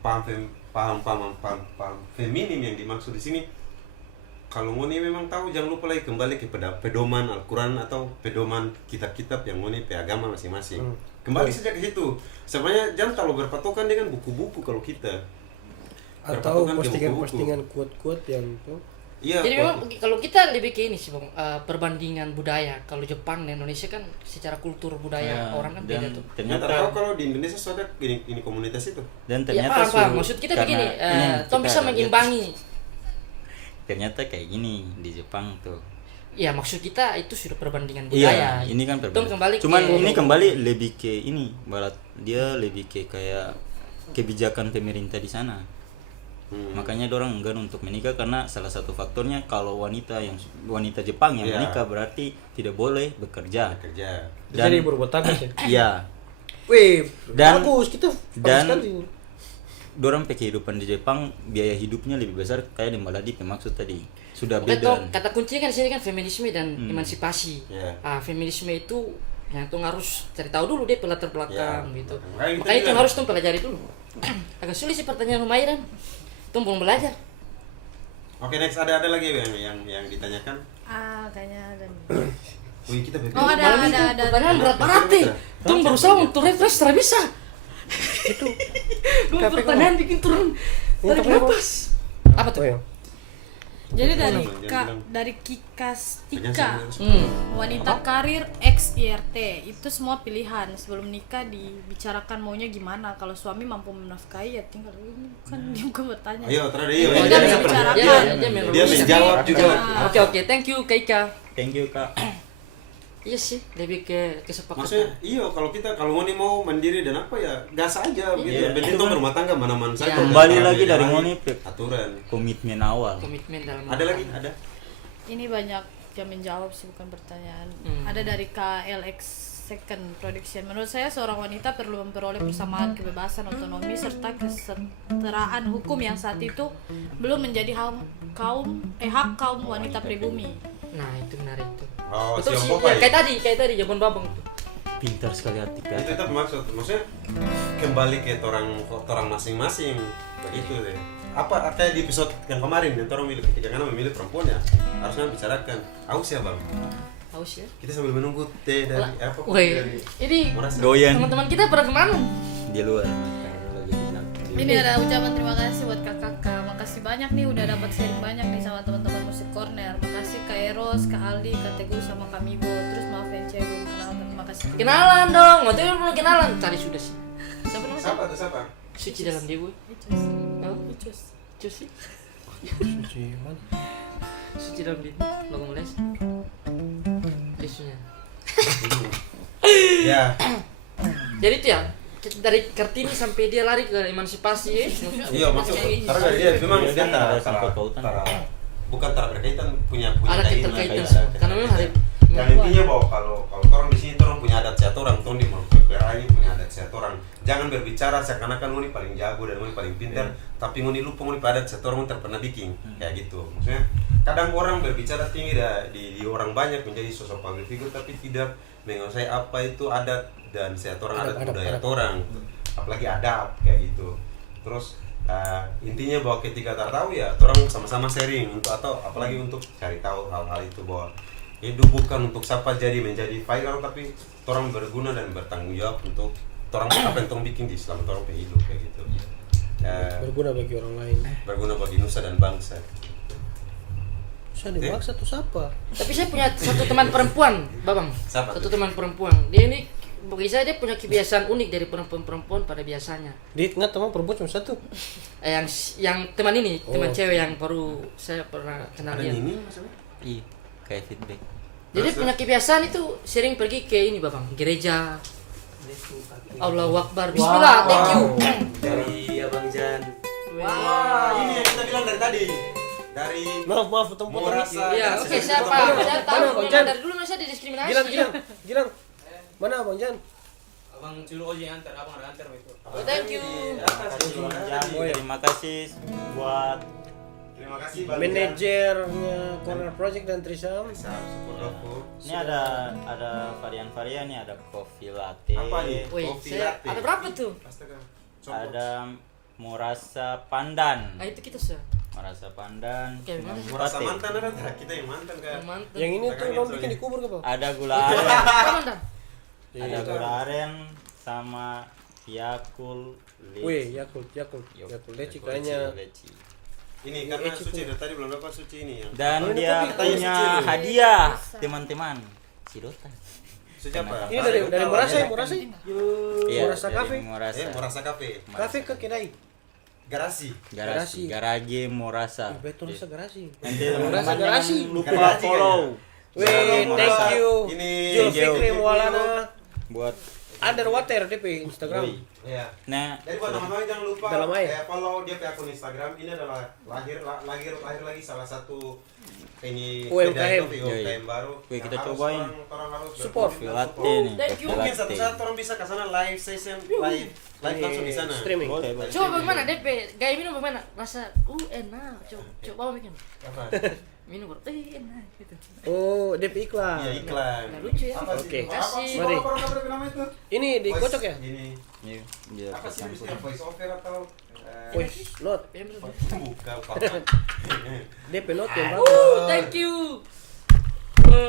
Paham feminim yang dimaksud di sini. Kalau moni memang tahu, jangan lupa lagi kembali ke pedoman Al-Quran atau pedoman kitab-kitab yang moni agama masing-masing. Kembali saja ke situ. Sebenarnya jangan terlalu berpatokan dengan buku-buku kalau kita. Atau Berpatokan ke postingan-postingan quote-quote yang tuh. Iya. jadi memang kalau kita lebih ke ini sih Bang, perbandingan budaya. Kalau Jepang dan Indonesia kan secara kultur budaya orang kan beda tuh. Ternyata tahu kalau di Indonesia sudah ini komunitas itu. Dan Ya ternyata paham. Maksud kita begini, Tom bisa mengimbangi. Ternyata kayak gini di Jepang tuh. Ya maksud kita itu sudah perbandingan Iya, budaya. ini kan Tom perbedaan. kembali Cuman ke- ini kembali lebih ke ini, barat dia lebih ke kayak kebijakan pemerintah di sana. Makanya dorang enggan untuk menikah karena salah satu faktornya kalau wanita Jepang yang Iya. menikah berarti tidak boleh bekerja. Kerja. Dan Jadi berbuat takas ya. iya. Wih, Dan- bagus kita dan- sekali. dorang pakai kehidupan di Jepang biaya hidupnya lebih besar kayak di Maldives maksud tadi sudah Pokoknya beda. toh, kata kuncinya kan di sini kan feminisme dan emansipasi. Iya. Feminisme itu yang tuh harus cari tahu dulu deh latar belakang Iya, gitu. makanya kita Makanya itu bilang. harus tuh pelajari dulu. Agak sulit sih pertanyaan lumayan. Tuh belum belajar. Oke, next ada lagi yang ditanyakan. Kayaknya ada. Wih, kita bebas. Oh, ada. Pertanyaan berat-berat deh. Tuh berusaha untuk refresh tidak bisa. Itu. Pertanyaan bikin turun tarik napas. Apa tuh? Oh, ya. Jadi dari Jangan bilang. dari Kikas Jangan Tika, bilang. wanita karir ex IRT itu semua pilihan. Sebelum nikah dibicarakan maunya gimana. Kalau suami mampu menafkahi ya tinggal ini kan dia bukan bertanya. Ayo, terus Oh, iya. dia Dia bisa pernah. bicarakan. Dia menjawab juga. Oke, thank you Keika. Thank you Kak. Iya sih, lebih ke kesepakatan. Maksudnya iya kalau ngoni mau mandiri dan apa ya gas aja begitu. Iya. Penting tuh rumah tangga mana-mana saja. Iya. Kembali Jangan lagi dari beda-beda. ngoni aturan. komitmen awal. Komitmen dalam Ada lagi? Ada. Ini banyak yang menjawab sih bukan pertanyaan. Hmm. Ada dari KLX Second Production. Menurut saya seorang wanita perlu memperoleh persamaan kebebasan, otonomi serta kesetaraan hukum yang saat itu belum menjadi hak kaum wanita pribumi. Nah, itu menarik tuh. Oh, Betul siang sih. Popeye. Ya, kayak tadi jawaban Babang tuh. Pintar sekali Atika. Itu tetap maksudnya kembali ke orang masing-masing begitu deh. Apa kayak di episode yang kemarin yang orang milih ketika memilih perempuan ya harusnya bicarakan aus ya bang. Haus ya. Kita sambil menunggu teh dari apa? Woi, Dari ini Merasa. Goyan teman-teman kita pada kemana? di luar. Ini ada ucapan terima kasih buat kakak. Makasih banyak nih udah dapat sharing banyak nih sama teman-teman Musik Corner. Makasih Kak Eros, Kak Aldi, Kak Teguh sama Kak Mibo. Terus maaf ya cewek belum kenal tapi makasih. Kenalan dong, waktu itu belum kenalan. Tadi sudah sih. Siapa namanya? Siapa tuh siapa? Suci dalam debu. Icus. Oh, Icus. Suci. Suci mana? Suci dalam debu. Logo les. Isunya. Ya. Jadi itu ya dari Kartini sampai dia lari ke emansipasi ya. Iya maksud karena dari dia memang dia Ada sangkut pautan. bukan berkaitan punya Ada keinginan, keterkaitan ada semua. Karena memang hari dan intinya bahwa kalau orang di sini orang punya adat sehat orang tuh di Mangkunegaran ini punya adat sehat orang jangan berbicara seakan-akan ngoni paling jago dan ngoni paling pintar tapi ngoni lupa ngoni pada adat sehat orang tak pernah bikin kayak gitu maksudnya kadang orang berbicara tinggi di orang banyak menjadi sosok public figure tapi tidak menguasai apa itu adat dan sehat orang adat budaya orang apalagi adab kayak gitu terus intinya bahwa ketika tak tahu ya orang sama-sama sharing untuk atau apalagi untuk cari tahu hal-hal itu bahwa hidup bukan untuk siapa menjadi viral tapi orang berguna dan bertanggung jawab untuk orang apa yang orang bikin di selama orang hidup kayak gitu Berguna bagi orang lain. berguna bagi nusa dan bangsa Saya dibaksa tuh siapa? Tapi saya punya satu teman perempuan, Babang. Siapa Satu tuh? teman perempuan. Dia ini bagi saya dia punya kebiasaan unik dari perempuan-perempuan pada biasanya. Dia nggak teman perempuan cuma satu. Yang teman ini, teman Oh. cewek yang baru saya pernah kenal ada dia. ini maksudnya Iya, kayak feedback. Jadi Terus, punya kebiasaan itu sering pergi ke ini, Babang, gereja. Allahu Akbar. Bismillah, thank you. Dari Abang Jan. wah ini yang kita bilang dari tadi dari Maaf potong-potong. merasa Iya, oke, siapa? Saya tahu Mana, Bang memang Jan? dari dulu saya didiskriminasi. Gilang. Mana Bang Jan? Abang Culu Oji yang antar, abang ada antar itu. Oh, thank you. Terima kasih buat terima kasih Bang Manajernya Corner Project dan Trisam. ini ada varian-varian nih, ada coffee latte, apa nih Wih, kopi saya latte ada berapa tuh? astaga ada morasa pandan. Nah, itu kita sih. Merasa pandan. Oke, gimana? merasa latte. mantan ada nggak? Kita yang mantan kan Mantan. Yang ini tuh orang bikin di kubur ke Pak? Ada gula aren, Kapan dah? ada gula aren sama Yakult. Wih, Yakult leci kayaknya. Leci. ini karena Suci dari tadi belum dapat Suci ini yang Dan Oh, ini dia kopi, punya Suci dulu. hadiah teman-teman. Sidota. Suci apa Ini dari Morasa ya, Morasa. Iya, Morasa dari Cafe? Morasa. Morasa Cafe Kafe ke Kedai. garasi Garasi. Garage Morasa. Betul rasa garasi. Nanti Morasa teman-teman garasi. jangan lupa Garasi follow. Wih, thank you. ini Jul Fikri Mualana. Buat Underwater DP Instagram. Wih. ya Nah, jadi buat teman-teman jangan lupa Dalam air. follow dia ke akun Instagram ini adalah lahir lagi salah satu ini UMKM. UMKM baru. Wih, yang kita harus cobain. orang harus Support. Coffee latte nih, thank coffee you. Mungkin latte. satu saat orang bisa ke sana live session, live langsung di sana. Streaming. Boleh, boleh. Coba bagaimana DP? Gaya minum bagaimana? Rasa enak. Coba bikin. Apa? Minum baru enak gitu. Oh, DP iklan. Iya iklan. Nggak lucu ya. Apa sih? Oke. Apa sih? Mari. Orang apa nama itu? Ini dikocok ya? Ini. Iya, biar Apa sih kecampur. istilah voice over atau Voice note. bukan apa? DP note yang bagus. Thank you.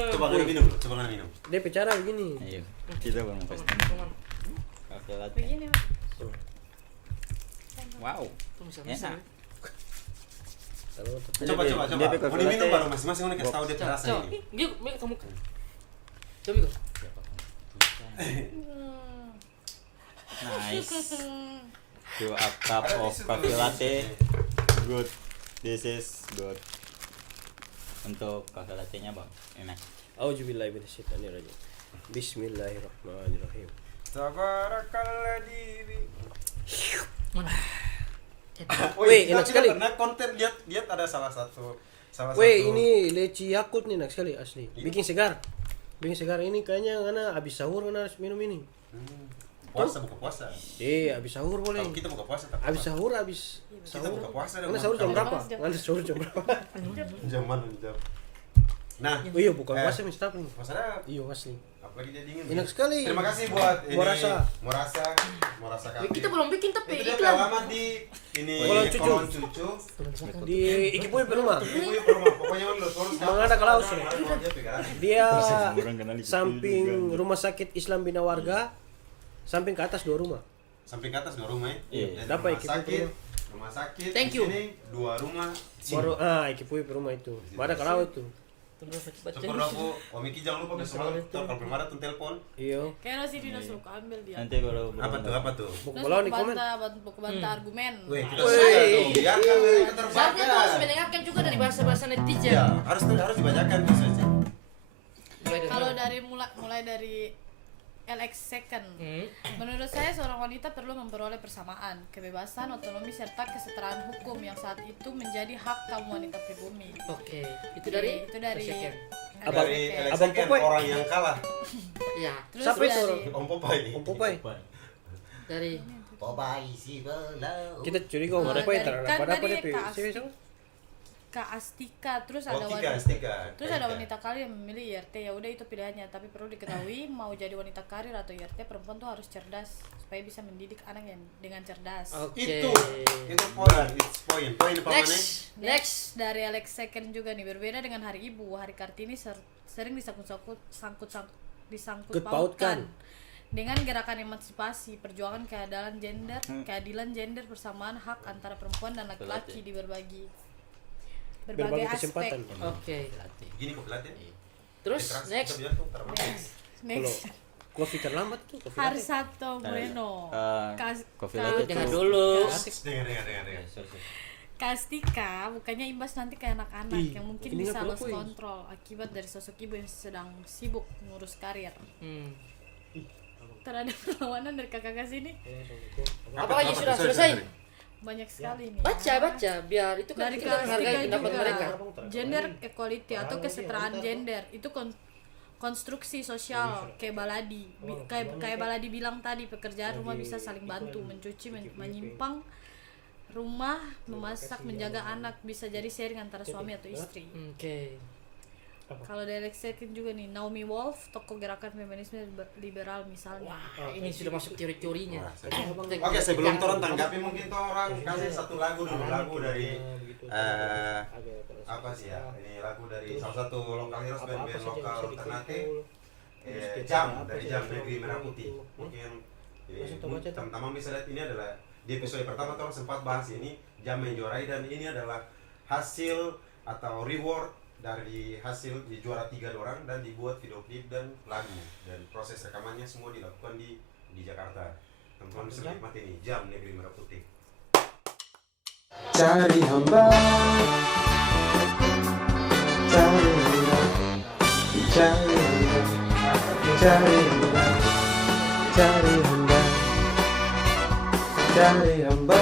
Coba kalian minum, coba kalian minum. DP cara begini. Ayo, kita baru mau kasih coffee latte. Begini Mas. Wow, Bisa. enak. Coba. Dia pakai Mau diminum latte. baru masing-masing udah kasih tahu dia Coba. rasa Coba. ini. Yuk, kamu. Coba yuk. Nice. To a cup of coffee latte. Good. This is good. Untuk coffee latte-nya bang, enak. Auzubillahi minasyaitonirrajim. Bismillahirrahmanirrahim. Tabarakalladzi. Mana? Wih, enak sekali. Karena konten lihat ada salah satu. Weh, ini leci Yakult nih enak sekali asli. Bikin segar. Bikin segar ini kayaknya karena habis sahur kan harus minum ini. Puasa buka puasa. Habis sahur boleh. Kalau kita buka puasa tak Habis apa. sahur habis Kita sahur. buka puasa Mana sahur jam berapa? Mana sahur jam berapa? Jam mana jam? Nah, Oh iya bukan puasa mistap nih. puasa Iya asli. apalagi dia dingin. Enak sekali. Terima kasih buat ini. Morasa. Morasa Ya, kami. kita belum bikin tapi Itu dia iklan. alamat di ini Kolon cucu. kolon cucu. Di Ikipuy rumah. Ibu ya rumah pokoknya lo terus Mengada ke laut, Sir. Dia Orang kenal Ikipuy samping juga. rumah sakit Islam Bina Warga, samping ke atas 2 rumah. Samping ke atas 2 rumah ya. Iya. Dan Dapat rumah Ikipuy sakit. rumah. Rumah sakit. Thank di you. Sini 2 rumah. Baru Ikipuy rumah itu. Ada ke laut tuh. Syukur aku, Om Iki jangan lupa besok malam kalau belum ada tuh telepon. Iya. Kayaknya sih Dino suruh ambil dia. Nanti kalau Apa tuh? Buku Terus bola nih komen. buku bantah argumen. Weh, kita Weh. sudah tuh. Biarkan mereka Saatnya tuh harus terbakar. mendengarkan juga dari bahasa-bahasa netizen. Iya, harus dibacakan bisa aja. Kalau dari mulai dari LX second. Menurut saya seorang wanita perlu memperoleh persamaan, kebebasan, otonomi serta kesetaraan hukum yang saat itu menjadi hak kaum wanita pribumi. Oke, itu dari LX Abang- second. Abang Kan Popoy. orang yang kalah. Iya, Terus Siapa itu dari orang? Om Popeye. Om Popeye. dari Popeye si belau. Kita curiga Om Nah, Popeye dari- terhadap kan apa tadi DP. Kak Siapa Asti. siapa? Kak Astika, terus ada Oh, wanita. Astika. Terus ada wanita karir yang memilih IRT, ya udah itu pilihannya. Tapi perlu diketahui mau jadi wanita karir atau IRT, perempuan tuh harus cerdas supaya bisa mendidik anak yang dengan cerdas. Oke. Itu poin, poin apa mana? Next. Dari Alex Second juga nih, berbeda dengan Hari Ibu, Hari Kartini sering disangkut Pautkan. pautkan dengan gerakan emansipasi, perjuangan keadilan gender persamaan hak antara perempuan dan laki-laki di berbagai Berbagai aspek. kesempatan. Oke. Gini kok pelatih. Terus next. Next, Kopi terlambat tuh. Kopi latte. Harsato Moreno. coffee latte Jangan tuh- dulu. Dengar. Kastika bukannya imbas nanti ke anak-anak Ih, yang mungkin ini bisa nggak lost perlu, kontrol akibat dari sosok ibu yang sedang sibuk ngurus karir. Terhadap perlawanan dari kakak sini Apa lagi sudah selesai? banyak sekali nih. Baca biar itu kan Dari kita menghargai Kastika pendapat juga mereka. gender equality atau kesetaraan gender itu konstruksi sosial kayak Baladi bilang tadi, pekerjaan rumah bisa saling bantu, mencuci, menyimpang rumah, memasak, menjaga anak, bisa jadi sharing antara suami atau istri. Oke. Kalau dari Alex Second juga nih, Naomi Wolf, tokoh gerakan feminisme liberal misalnya. Ini sudah masuk teori-teorinya. Oke, sebelum orang tanggapi mungkin orang kasih satu lagu dari apa sih ya? Ini lagu dari salah satu lokal heroes band lokal alternatif. Jam dari Jam Negeri Merah Putih. Mungkin teman-teman bisa lihat ini adalah di episode pertama orang sempat bahas ini Jam menjuarai, dan ini adalah hasil atau reward dari hasil di juara 3 orang dan dibuat video klip dan lagu, dan proses rekamannya semua dilakukan di Jakarta. Teman-teman bisa menikmati ini Jam Negeri Merah Putih. Cari hamba, cari hamba, cari hamba, cari hamba, cari hamba, cari hamba.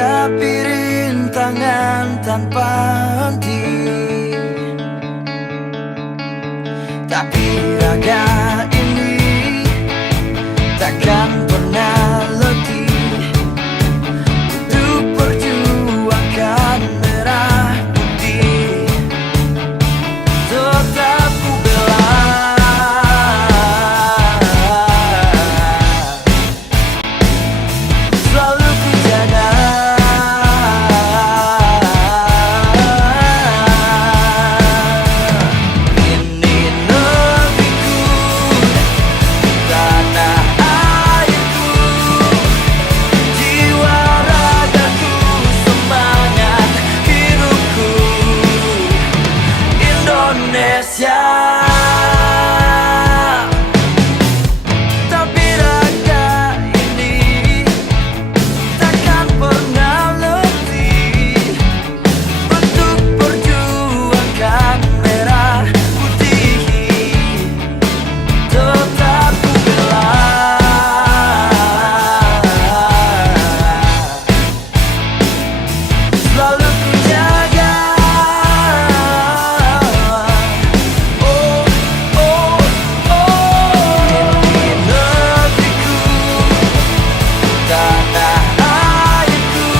Tapi rintangan tanpa henti. Tapi raga ini takkan pernah letih untuk perjuangkan merah putih. Tetap ku bela, selalu ku jaga. Ini negeriku, tanah airku, jiwa ragaku, semangat hidupku, Indonesia. Tapi raga ini takkan pernah letih untuk perjuangkan merah putih. Tetap ku bela, selalu ku jaga. Oh, oh, oh, ini negeriku, tanah airku,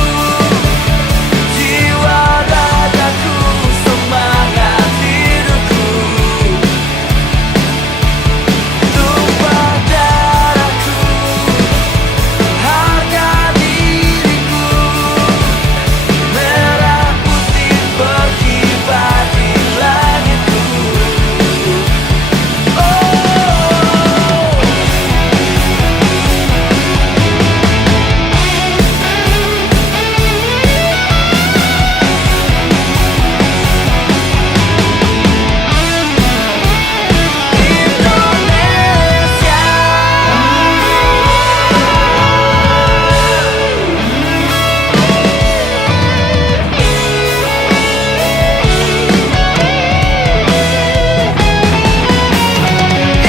jiwa ragaku, semangat hidupku, tumpah darahku, harga diriku, merah putih berkibar di langitku. Oh,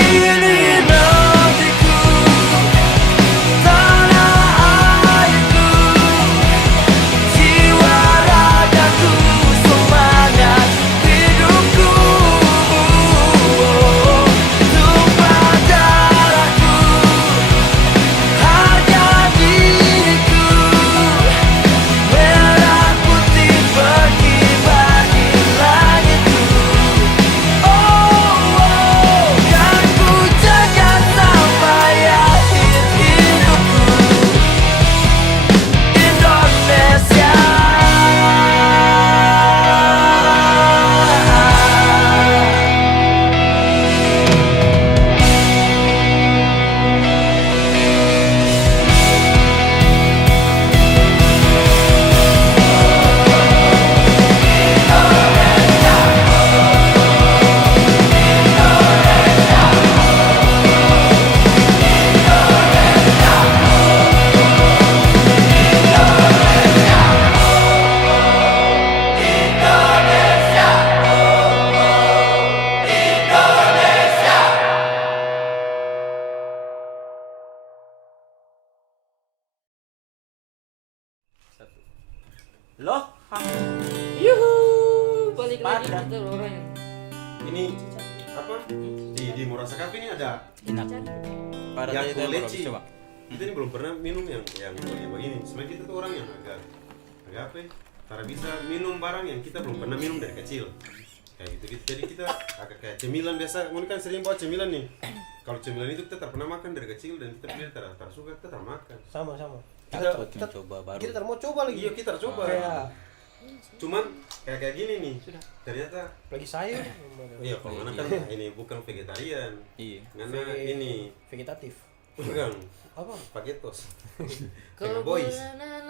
ini negeriku, tanah airku, jiwa ragaku, semangat hidupku, tumpah darahku, harga diriku, merah putih berkibar di langitku. Oh, kan ku jaga sampai akhir hidupku, Indonesia. Loh, Yuhu, balik lagi Padahal. kita orang. Ini apa? Di Murasa Cafe ini ada enak. Pada yang tadi kita baru leci. coba. Kita ini belum pernah minum yang begini. Sebenarnya kita tuh orang yang agak apa? Ya, Tara bisa minum barang yang kita belum pernah minum dari kecil. Kayak gitu. Jadi kita agak kayak cemilan biasa. Mungkin kan sering bawa cemilan nih. Kalau cemilan itu kita tak pernah makan dari kecil dan kita pilih tak suka kita tak makan. Sama. Takut mencoba baru. Kita mau coba lagi. Iya kita coba. Kayak Cuman kayak gini nih. Ternyata lagi sayur. iya kalau anak kan ini bukan vegetarian. Iya. Karena ini vegetatif. bukan Apa? pagetos. Kayak boys. Kebunan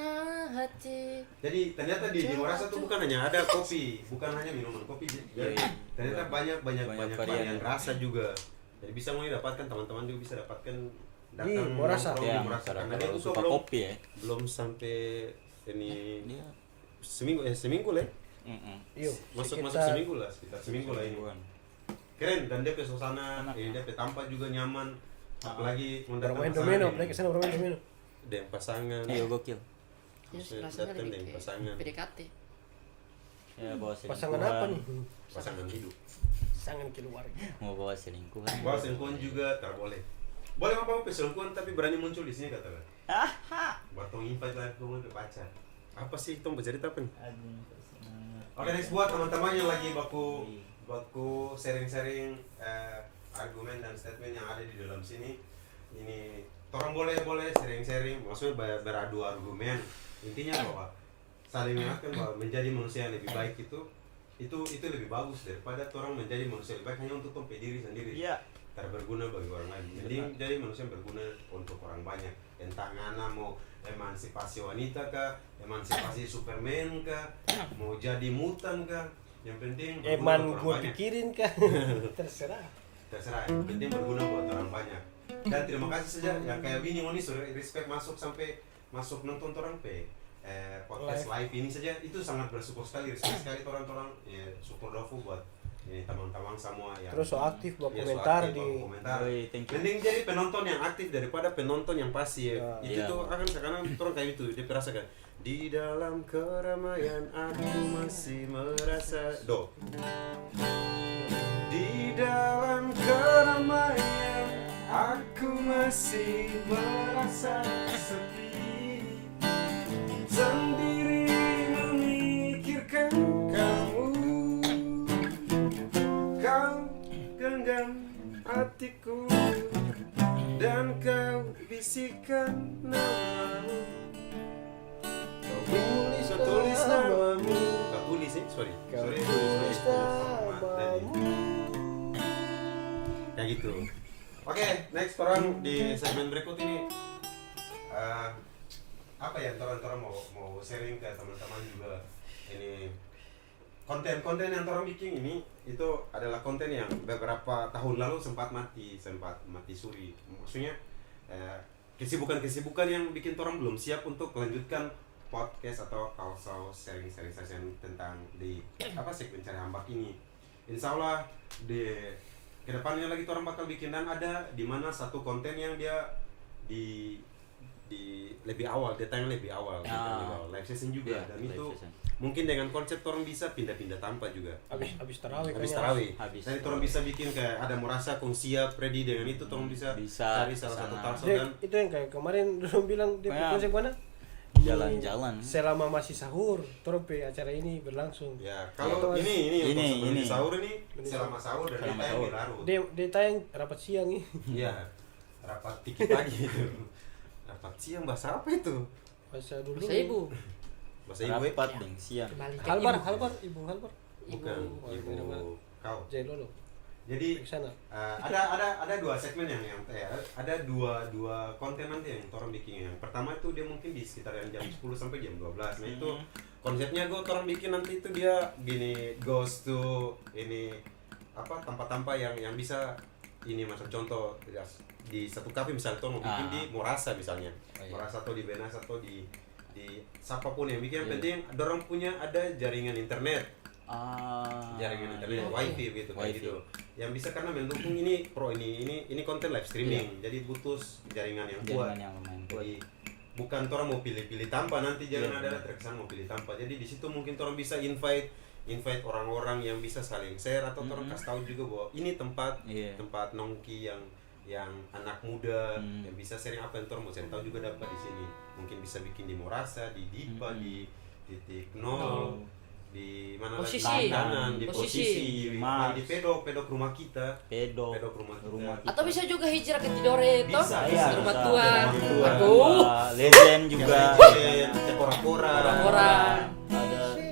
hati. Jadi ternyata di Morasa tuh bukan hanya ada kopi, bukan hanya minuman kopi. Jadi Iya. ternyata banyak Varian. varian rasa juga. Jadi bisa mulai dapatkan, teman-teman juga bisa dapatkan datang Morasa. nongkrong Ya, di Morasa. Karena dia kalau tuh suka belum kopi ya. belum sampai ini Dia seminggu lah. Yuk. Masuk sekitar- seminggu lah, sekitar seminggu lah ini. Keren dan dia suasana, dia tampak juga nyaman. Apalagi Bermain domino, apalagi kesana bermain domino. dan pasangan. Iya gokil. Maksudnya rasanya datang lebih dengan ke pasangan. PDKT. Ya bawa selingkuhan. Pasangan apa nih? Pasangan hidup. Pasangan keluarga. Mau bawa selingkuhan. Bawa selingkuhan juga tak boleh. Boleh apa selingkuhan tapi berani muncul di sini katakan. Buat tong invite lah tong ke pacar. Apa sih tong bercerita apa nih? Oke, next buat teman-teman yang lagi baku sharing-sharing argumen dan statement yang ada di dalam sini. Ini orang boleh sharing-sharing, maksudnya beradu argumen. Intinya bahwa saling mengingatkan bahwa menjadi manusia yang lebih baik itu lebih bagus daripada orang menjadi manusia yang lebih baik hanya untuk tong diri sendiri. Iya. Tak berguna bagi orang lain. Mending jadi manusia yang berguna untuk orang banyak. Entah ngana mau emansipasi wanita kah, emansipasi Superman kah, mau jadi mutan kah, yang penting berguna Eman buat orang gue banyak. pikirin kan. Terserah. Terserah, yang penting berguna buat orang banyak. Dan terima kasih saja yang kayak Bini Moni sudah respect masuk sampai masuk nonton orang podcast live ini saja, itu sangat bersyukur sekali, respect sekali orang-orang syukur dofu buat ini teman-teman semua yang Terus so aktif buat ya, so komentar aktif di buat komentar. Oi, thank you. Mending jadi penonton yang aktif daripada penonton yang pasif. Itu Iya. tuh akan sekarang orang kayak itu dia merasakan di dalam keramaian aku masih merasa di dalam keramaian aku masih merasa sepi sendiri memikirkan kamu. Kau genggam hatiku dan kau bisikan namamu. Kau tulis namamu. Kau tulis sorry. Kau Sorry, tulis namamu. Kayak gitu. Oke, next orang di segmen berikut ini apa ya orang mau sharing ke teman-teman juga ini konten-konten yang orang bikin ini itu adalah konten yang beberapa tahun lalu sempat mati suri. Maksudnya kesibukan yang bikin orang belum siap untuk melanjutkan podcast atau also sharing session tentang di segmen cari hambak ini. Insya Allah di kedepannya lagi orang bakal bikin dan ada di mana satu konten yang dia di lebih awal, dia tayang lebih awal, live session juga dan itu mungkin dengan konsep orang bisa pindah-pindah tanpa juga. Habis tarawih. Habis kayaknya. tarawih. Habis Jadi orang bisa bikin kayak ada merasa kong siap ready dengan itu orang bisa cari salah satu kesana. talkshow Dia- dan itu yang kayak kemarin dulu bilang dia Kayak konsep mana? jalan-jalan. Selama masih sahur, trope acara ini berlangsung. ya kalau ini Ini, untuk sebelum ini. sahur ini selama sahur dan dia Selama tayang sahur. di larut. Dia tayang rapat siang nih. Iya. Rapat dikit lagi itu. Rapat siang bahasa apa itu? Bahasa dulu. Bahasa ibu. Bahasa ibu. Rapat deng siang. Kembali ke Halbar, ibu. Halbar, Ibu Halbar. Bukan ibu kau. Jelolo. Jadi Ke sana. ada dua segmen yang ada dua konten nanti yang orang bikin. Yang pertama itu dia mungkin di sekitar jam 10 sampai jam 12. Nah itu konsepnya orang bikin nanti itu dia gini goes to ini tempat-tempat yang bisa ini macam contoh di satu kafe misalnya mau bikin di Morasa misalnya. Morasa atau di Benas atau di siapapun yang bikin yang penting orang punya ada jaringan internet. Jaringan internet wifi gitu kayak Wifi. gitu yang bisa karena mendukung ini ini konten live streaming jadi butuh jaringan yang kuat Jaringan yang lumayan kuat. jadi bukan orang mau pilih-pilih tanpa nanti jangan Iya, ada terkesan mau pilih tanpa jadi di situ mungkin orang bisa invite orang-orang yang bisa saling share atau orang kasih tahu juga bahwa ini tempat nongki yang anak muda yang bisa sharing apa yang orang mau share tahu juga dapat di sini mungkin bisa bikin di Morasa di Dipa di titik nol di mana Posisi. lagi kanan di Posisi. posisi di pedok rumah kita Pedok. rumah kita Atau bisa juga hijrah ke Tidore toh. Bisa, Ke iya, rumah bisa. tua. Rumah tua. Aduh. Legend juga. ke kora-kora Orang.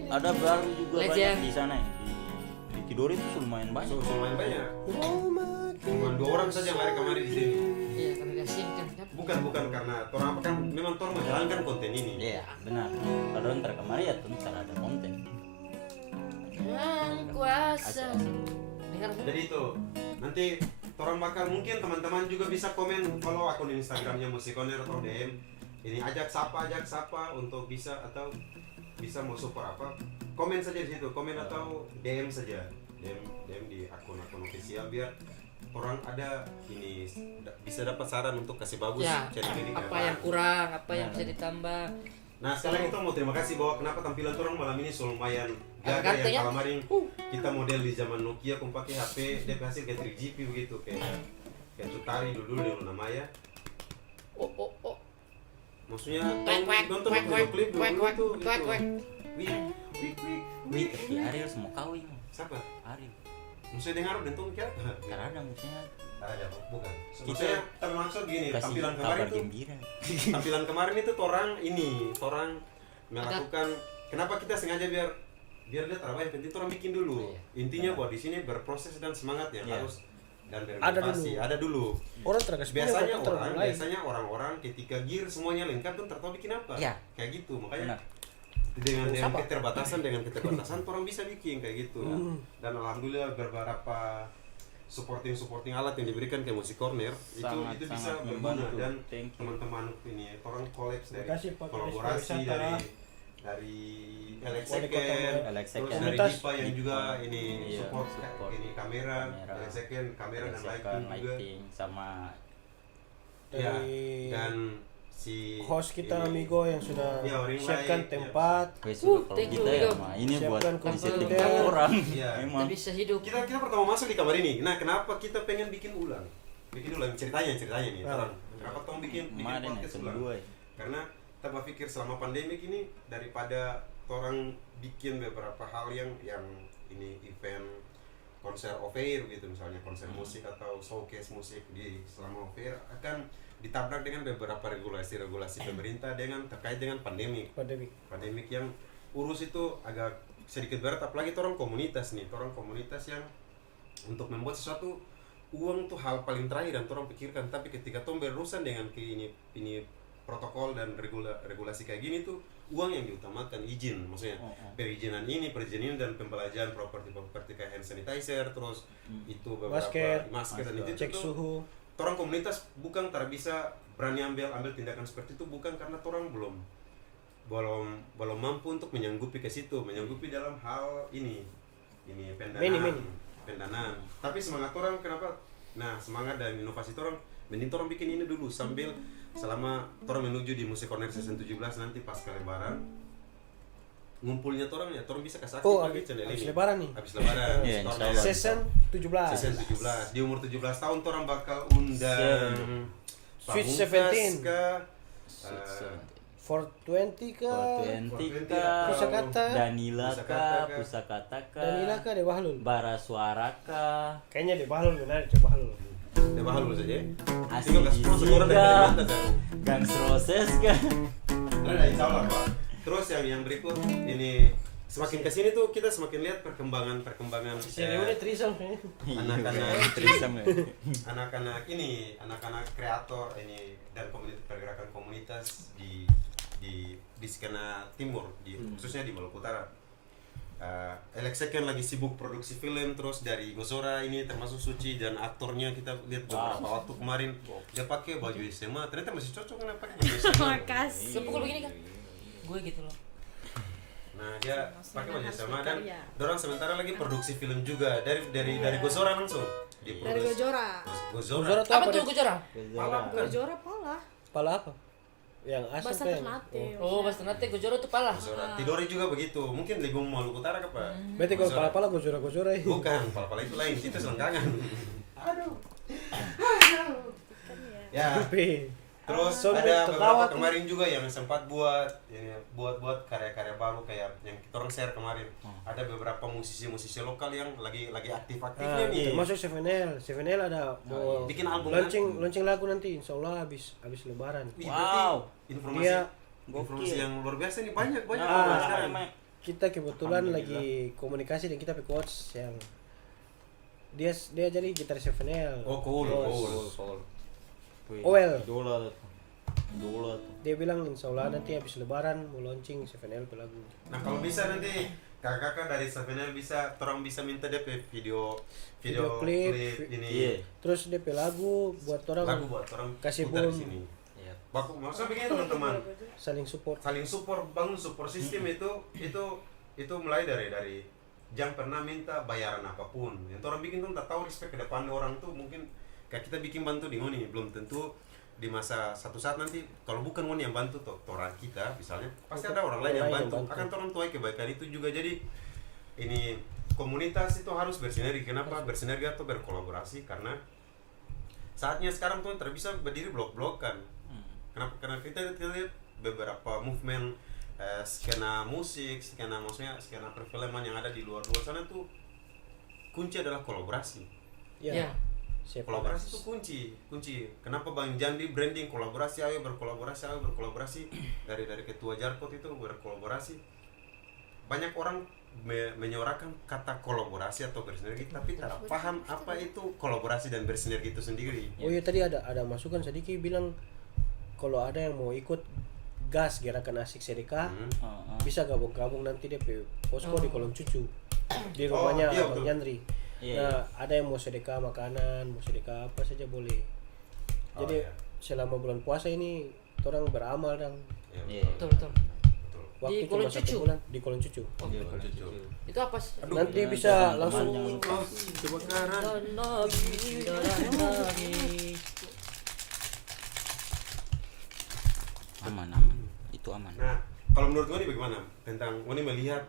Ada baru juga Legend. banyak di sana ya. Di Tidore itu lumayan banyak. lumayan banyak cuma 2 orang saja yang hari kemarin di sini Iya, karena diasingkan kan. bukan karena orang kan memang orang menjalankan konten ini Iya, benar. Kalau ntar kemarin ya tentu ada konten. Yang kuasa. Dengar kan? jadi itu nanti orang bakal mungkin teman-teman juga bisa komen follow akun Instagramnya Musikoner atau DM ini ajak sapa untuk bisa atau bisa mau support apa komen saja di situ komen atau DM saja DM di akun official biar orang ada ini bisa dapat saran untuk kasih bagus Ya, channel ini ke apa depan. yang kurang, apa yang bisa ditambah. Nah sekarang itu mau terima kasih bahwa kenapa tampilan orang malam ini lumayan gagah Ganteng ya? yang kemarin kita model di zaman Nokia aku pakai HP dia hasil kayak 3GP begitu kayak Cutari dulu di Luna Maya. Oh. Maksudnya Kwek, nonton kwek, video kwek, klip kwek, dulu kwek, itu kwek, kwek. Wih. Wih, tapi Ariel semua kawin. Siapa? Ariel. Maksudnya dengar dentung kayak Karena ada maksudnya ada bukan. Kita Maksudnya termaksud gini kasih tampilan kabar kemarin itu gembira. tampilan kemarin itu orang melakukan kenapa kita sengaja biar dia terbaik penting orang bikin dulu intinya bahwa di sini berproses dan semangat yang Iya. harus dan berinovasi ada dulu Orang terkasih biasanya orang-orang ketika gear semuanya lengkap tuh tahu bikin apa Iya. kayak gitu makanya Benar. dengan keterbatasan orang bisa bikin kayak gitu dan alhamdulillah beberapa supporting alat yang diberikan ke Musik Corner Sangat, itu bisa sangat berguna membantu. dan Thank you. teman-teman ini orang kolaps dari Makasih, Pak kolaborasi Wisata. dari Wali Alexeken Kota Alex terus Second. dari Komunitas. Dipa yang juga ini Iya, support ini kamera Kamera. Alexeken kamera dan Second, lighting juga lighting sama ya Dari dan si host kita ini, Amigo yang sudah Ya, ring siapkan light, ya. tempat. wes kalau thank you, kita ya Wigo. mah ini buat Siapkan bisa komputer. tingkat orang. Iya. Emang. Kita bisa hidup. kita pertama masuk di kamar ini nah kenapa kita pengen bikin ulang ceritanya nih orang kenapa kamu bikin Kemarin ya podcast ulang kedua ya. karena kita berpikir selama pandemi ini daripada orang bikin beberapa hal yang ini event konser off air gitu misalnya konser musik atau showcase musik di selama off air akan ditabrak dengan beberapa regulasi pemerintah dengan terkait dengan pandemi yang urus itu agak sedikit berat apalagi orang komunitas yang untuk membuat sesuatu uang tuh hal paling terakhir dan orang pikirkan tapi ketika berurusan dengan ini protokol dan regulasi kayak gini tuh uang yang diutamakan izin maksudnya perizinan ini dan pembelajaran properti kayak hand sanitizer terus itu beberapa masker dan itu cek suhu. orang komunitas bukan bisa berani ambil tindakan seperti itu bukan karena orang belum mampu untuk menyanggupi ke situ menyanggupi dalam hal ini pendanaan tapi semangat orang kenapa semangat dan inovasi orang mending orang bikin ini dulu sambil selama orang menuju di Musik Corner season 17 nanti pas ke lebaran ngumpulnya orang bisa kasih habis lebaran nih. Habis lebaran. Iya, Musik insya Corner. Allah. Season 17. Season 17. Di umur 17 tahun orang bakal undang Sweet Pamungkas 17. ke 420 ke 420 kah, Pusakata. Danila Pusakata kah, kah. Pusakata kah, Danila ke De Bahlul. Bara Suara kah, Kayaknya De Bahlul benar De Bahlul. Udah mahal dulu saja. Asli Tinggal kasih sponsor orang dari kah, Kalimantan kan. Guns Roses kah. Ada insya Allah Pak. Terus yang berikut ini semakin kesini tuh kita semakin lihat perkembangan Ini Trisam kayaknya. anak-anak anak-anak kreator ini dan pergerakan komunitas di skena timur khususnya di Maluku Utara. Alex Second lagi sibuk produksi film terus dari Gozora ini termasuk Suci dan aktornya kita lihat beberapa waktu kemarin dia pakai baju SMA ternyata masih cocok kan pakai baju SMA. Makasih. Lu pukul begini kan? Gue gitu loh. Nah dia pakai baju Hasil SMA dan karya. dorang sementara lagi produksi film juga dari Gozora langsung Dari diproduksi. Gojora. Gozora. Tuh Apa apa tuh deh? Gojora? Gojora pala. Pala apa? Yang asal Bahasa tuh yang. Ternate. Oh, pas Ternate Gojora tuh pala. Gozora. Tidore juga begitu. Mungkin Legum Maluku Utara apa? Berarti kalau pala-pala gojora-gojora ini. Bukan, pala-pala itu lain. Itu selengkangan. Aduh. Ya. Terus Sambil ada tertawa beberapa kemarin juga yang sempat buat karya-karya baru kayak yang kita orang share kemarin. Ada beberapa musisi-musisi lokal yang lagi aktif-aktifnya nih. Termasuk Sevenel ada mau Bikin album launching lagu nanti Insya Allah habis lebaran. Wih, Wow. berarti Dia informasi yang luar biasa nih banyak Ah, sekarang. kita kebetulan lagi komunikasi dengan kita coach yang dia jadi gitar Sevenel. Oh, cool. Well. Idola tuh. Dia bilang Insya Allah nanti habis lebaran mau launching Sevenel ke lagu. Nah kalau bisa nanti kakak dari Savenel orang bisa minta dia video klip ini Iya. Terus DP lagu buat orang lagu buat orang kasih putar di boom. sini. Iya. Baku maksudnya begini teman-teman, saling support. saling support, bangun support system itu mulai dari jangan pernah minta bayaran apapun. Yang orang bikin tuh tak tahu respect ke depan orang tuh mungkin kayak kita bikin bantu di ngoni belum tentu di masa satu saat nanti kalau bukan Won yang bantu orang kita misalnya pasti ada orang lain yang bantu. Akan orang tuai kebaikan itu juga. Jadi ini komunitas itu harus bersinergi. Kenapa bersinergi atau berkolaborasi? Karena saatnya sekarang tuh terbisa berdiri blok-blokan. Kenapa? Karena kita lihat beberapa movement skena musik, maksudnya skena perfilman yang ada di luar sana tuh kunci adalah kolaborasi. Ya. Kolaborasi itu kunci. Kenapa Bang Jandi branding kolaborasi, ayo berkolaborasi dari ketua Jarkot itu berkolaborasi. Banyak orang menyorakan kata kolaborasi atau bersinergi tapi tak paham apa itu kolaborasi dan bersinergi itu sendiri. Oh iya, tadi ada masukan sedikit bilang kalau ada yang mau ikut gas gerakan asik sedekah bisa gabung nanti dia posko di Kolong Cucu di rumahnya Bang Yandri. Nah, ada yang mau sedekah makanan, mau sedekah apa saja boleh. Jadi selama bulan puasa ini orang beramal dan Betul. waktu Di cuma Kolong 1 Cucu? bulan di Kolong Cucu. Itu apa sih? Nanti bisa langsung kebakaran. Aman. Itu aman. Nah, kalau menurut Woni bagaimana tentang Woni melihat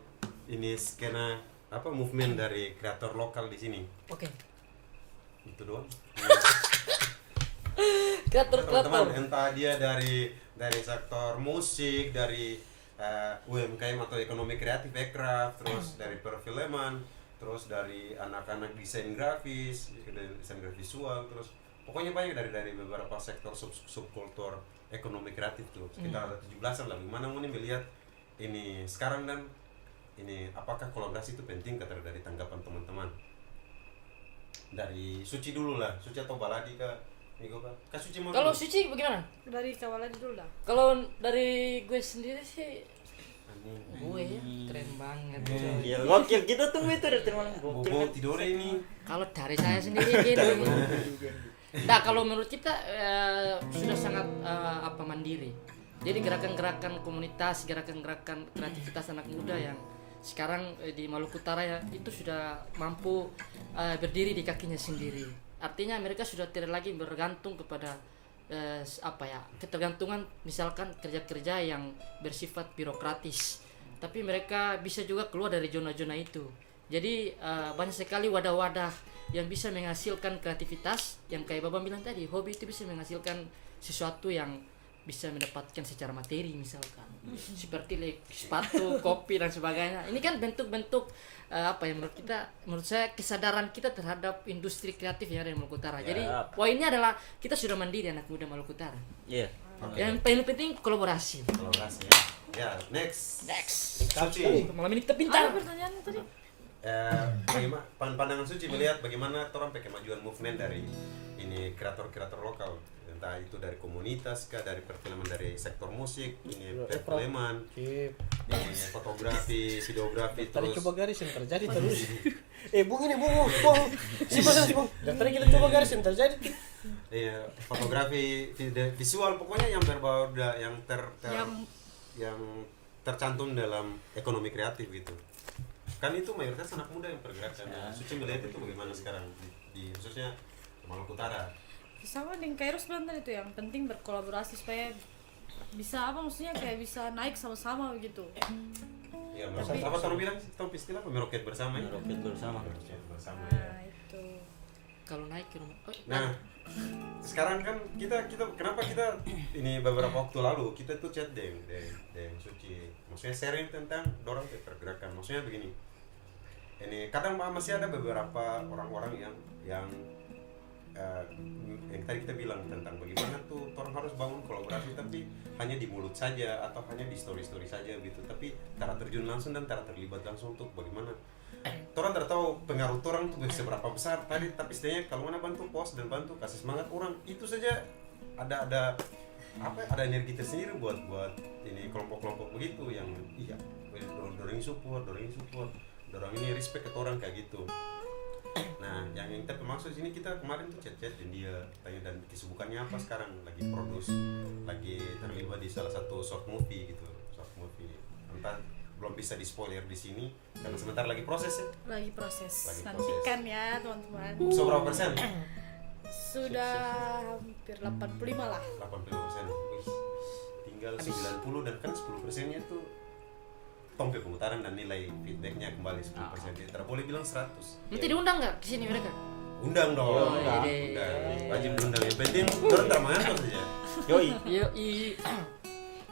ini skena apa movement dari kreator lokal di sini? Oke. Itu doang. Kreator. Teman-teman, entah dia dari sektor musik, dari UMKM atau ekonomi kreatif, aircraft, terus dari perfilman, terus dari anak-anak desain grafis, desain grafis visual, terus pokoknya banyak dari beberapa sektor subkultur ekonomi kreatif tuh. Sekitar ada 17-an lah. Gimana Woni melihat ini sekarang dan ini apakah kolaborasi itu penting kata dari tanggapan teman-teman? Dari Suci dulu lah, Suci atau Baladi kah? Migo kah? Kak Suci mau Kalau dulu? Suci bagaimana? Dari kawalan dulu dah. Kalau dari gue sendiri sih gue ya keren banget. Ya, gokil kita tunggu itu dari malam Bobo gokil. tidur ini. Kalau dari saya sendiri gini. Nah, kalau menurut kita sudah sangat mandiri. Jadi gerakan-gerakan komunitas, gerakan-gerakan kreativitas anak muda yang sekarang di Maluku Utara ya itu sudah mampu berdiri di kakinya sendiri. Artinya mereka sudah tidak lagi bergantung kepada ketergantungan misalkan kerja-kerja yang bersifat birokratis. Tapi mereka bisa juga keluar dari zona-zona itu. Jadi banyak sekali wadah-wadah yang bisa menghasilkan kreativitas yang kayak Babang bilang tadi, hobi itu bisa menghasilkan sesuatu yang bisa mendapatkan secara materi misalkan seperti sepatu, kopi dan sebagainya. Ini kan bentuk-bentuk menurut saya kesadaran kita terhadap industri kreatif yang ada di Maluku Utara. Jadi poinnya adalah kita sudah mandiri anak muda Maluku Utara. Iya. Yang paling penting kolaborasi. Kolaborasi ya. Ya, next. Suci. Malam ini kita pintar. Ada pertanyaan tadi? Bagaimana pandangan Suci melihat bagaimana orang pakai kemajuan movement dari ini kreator-kreator lokal, entah itu dari komunitas kah, dari perfilman, dari sektor musik, ini perfilman, ini fotografi, videografi, tadi terus coba garis yang terjadi terus. Bung ini bung. Si bung. Dan tadi kita coba garis yang terjadi. iya, fotografi, visual, pokoknya yang berbau yang tercantum dalam ekonomi kreatif gitu. Kan itu mayoritas anak muda yang pergerakan. Suci melihat itu bagaimana sekarang di khususnya Maluku Utara. Sama dengan Kairos bilang tadi itu yang penting berkolaborasi supaya bisa maksudnya kayak bisa naik sama-sama begitu. Ya, apa tahu bilang istilah meroket bersama ya? Meroket bersama. Meroket bersama. Nah, itu. Kalau naik ke rumah. Nah, sekarang kan kita kenapa kita ini beberapa waktu lalu kita tuh chat dengan Suci, maksudnya sharing tentang dorang pergerakan. Maksudnya begini, ini kadang masih ada beberapa orang-orang yang tadi kita bilang tentang bagaimana tuh orang harus bangun kolaborasi tapi hanya di mulut saja atau hanya di story saja gitu, tapi cara terjun langsung dan cara terlibat langsung untuk bagaimana orang tidak tahu pengaruh orang tuh seberapa besar tadi, tapi setidaknya kalau mana bantu post dan bantu kasih semangat orang itu saja ada energi tersendiri buat ini kelompok-kelompok begitu yang dorong support, dorong ini respect ke orang kayak gitu. Nah, yang kita maksud sini kita kemarin tuh chat dan dia tanya dan kesibukannya apa sekarang, lagi produce, lagi terlibat di salah satu short movie. Entah belum bisa di spoiler di sini karena sebentar lagi proses ya. Lagi proses. Nantikan ya teman-teman. So berapa persen? Sudah hampir 85 lah. 85%. Wih, tinggal 90 dan kan 10%-nya tuh tompe pemutaran dan nilai feedbacknya kembali 10%. Jadi tidak boleh bilang 100. Nanti diundang nggak ke sini mereka? Undang dong. Undang. Wajib undang. Yang penting orang termangatur saja. Yoi. Yo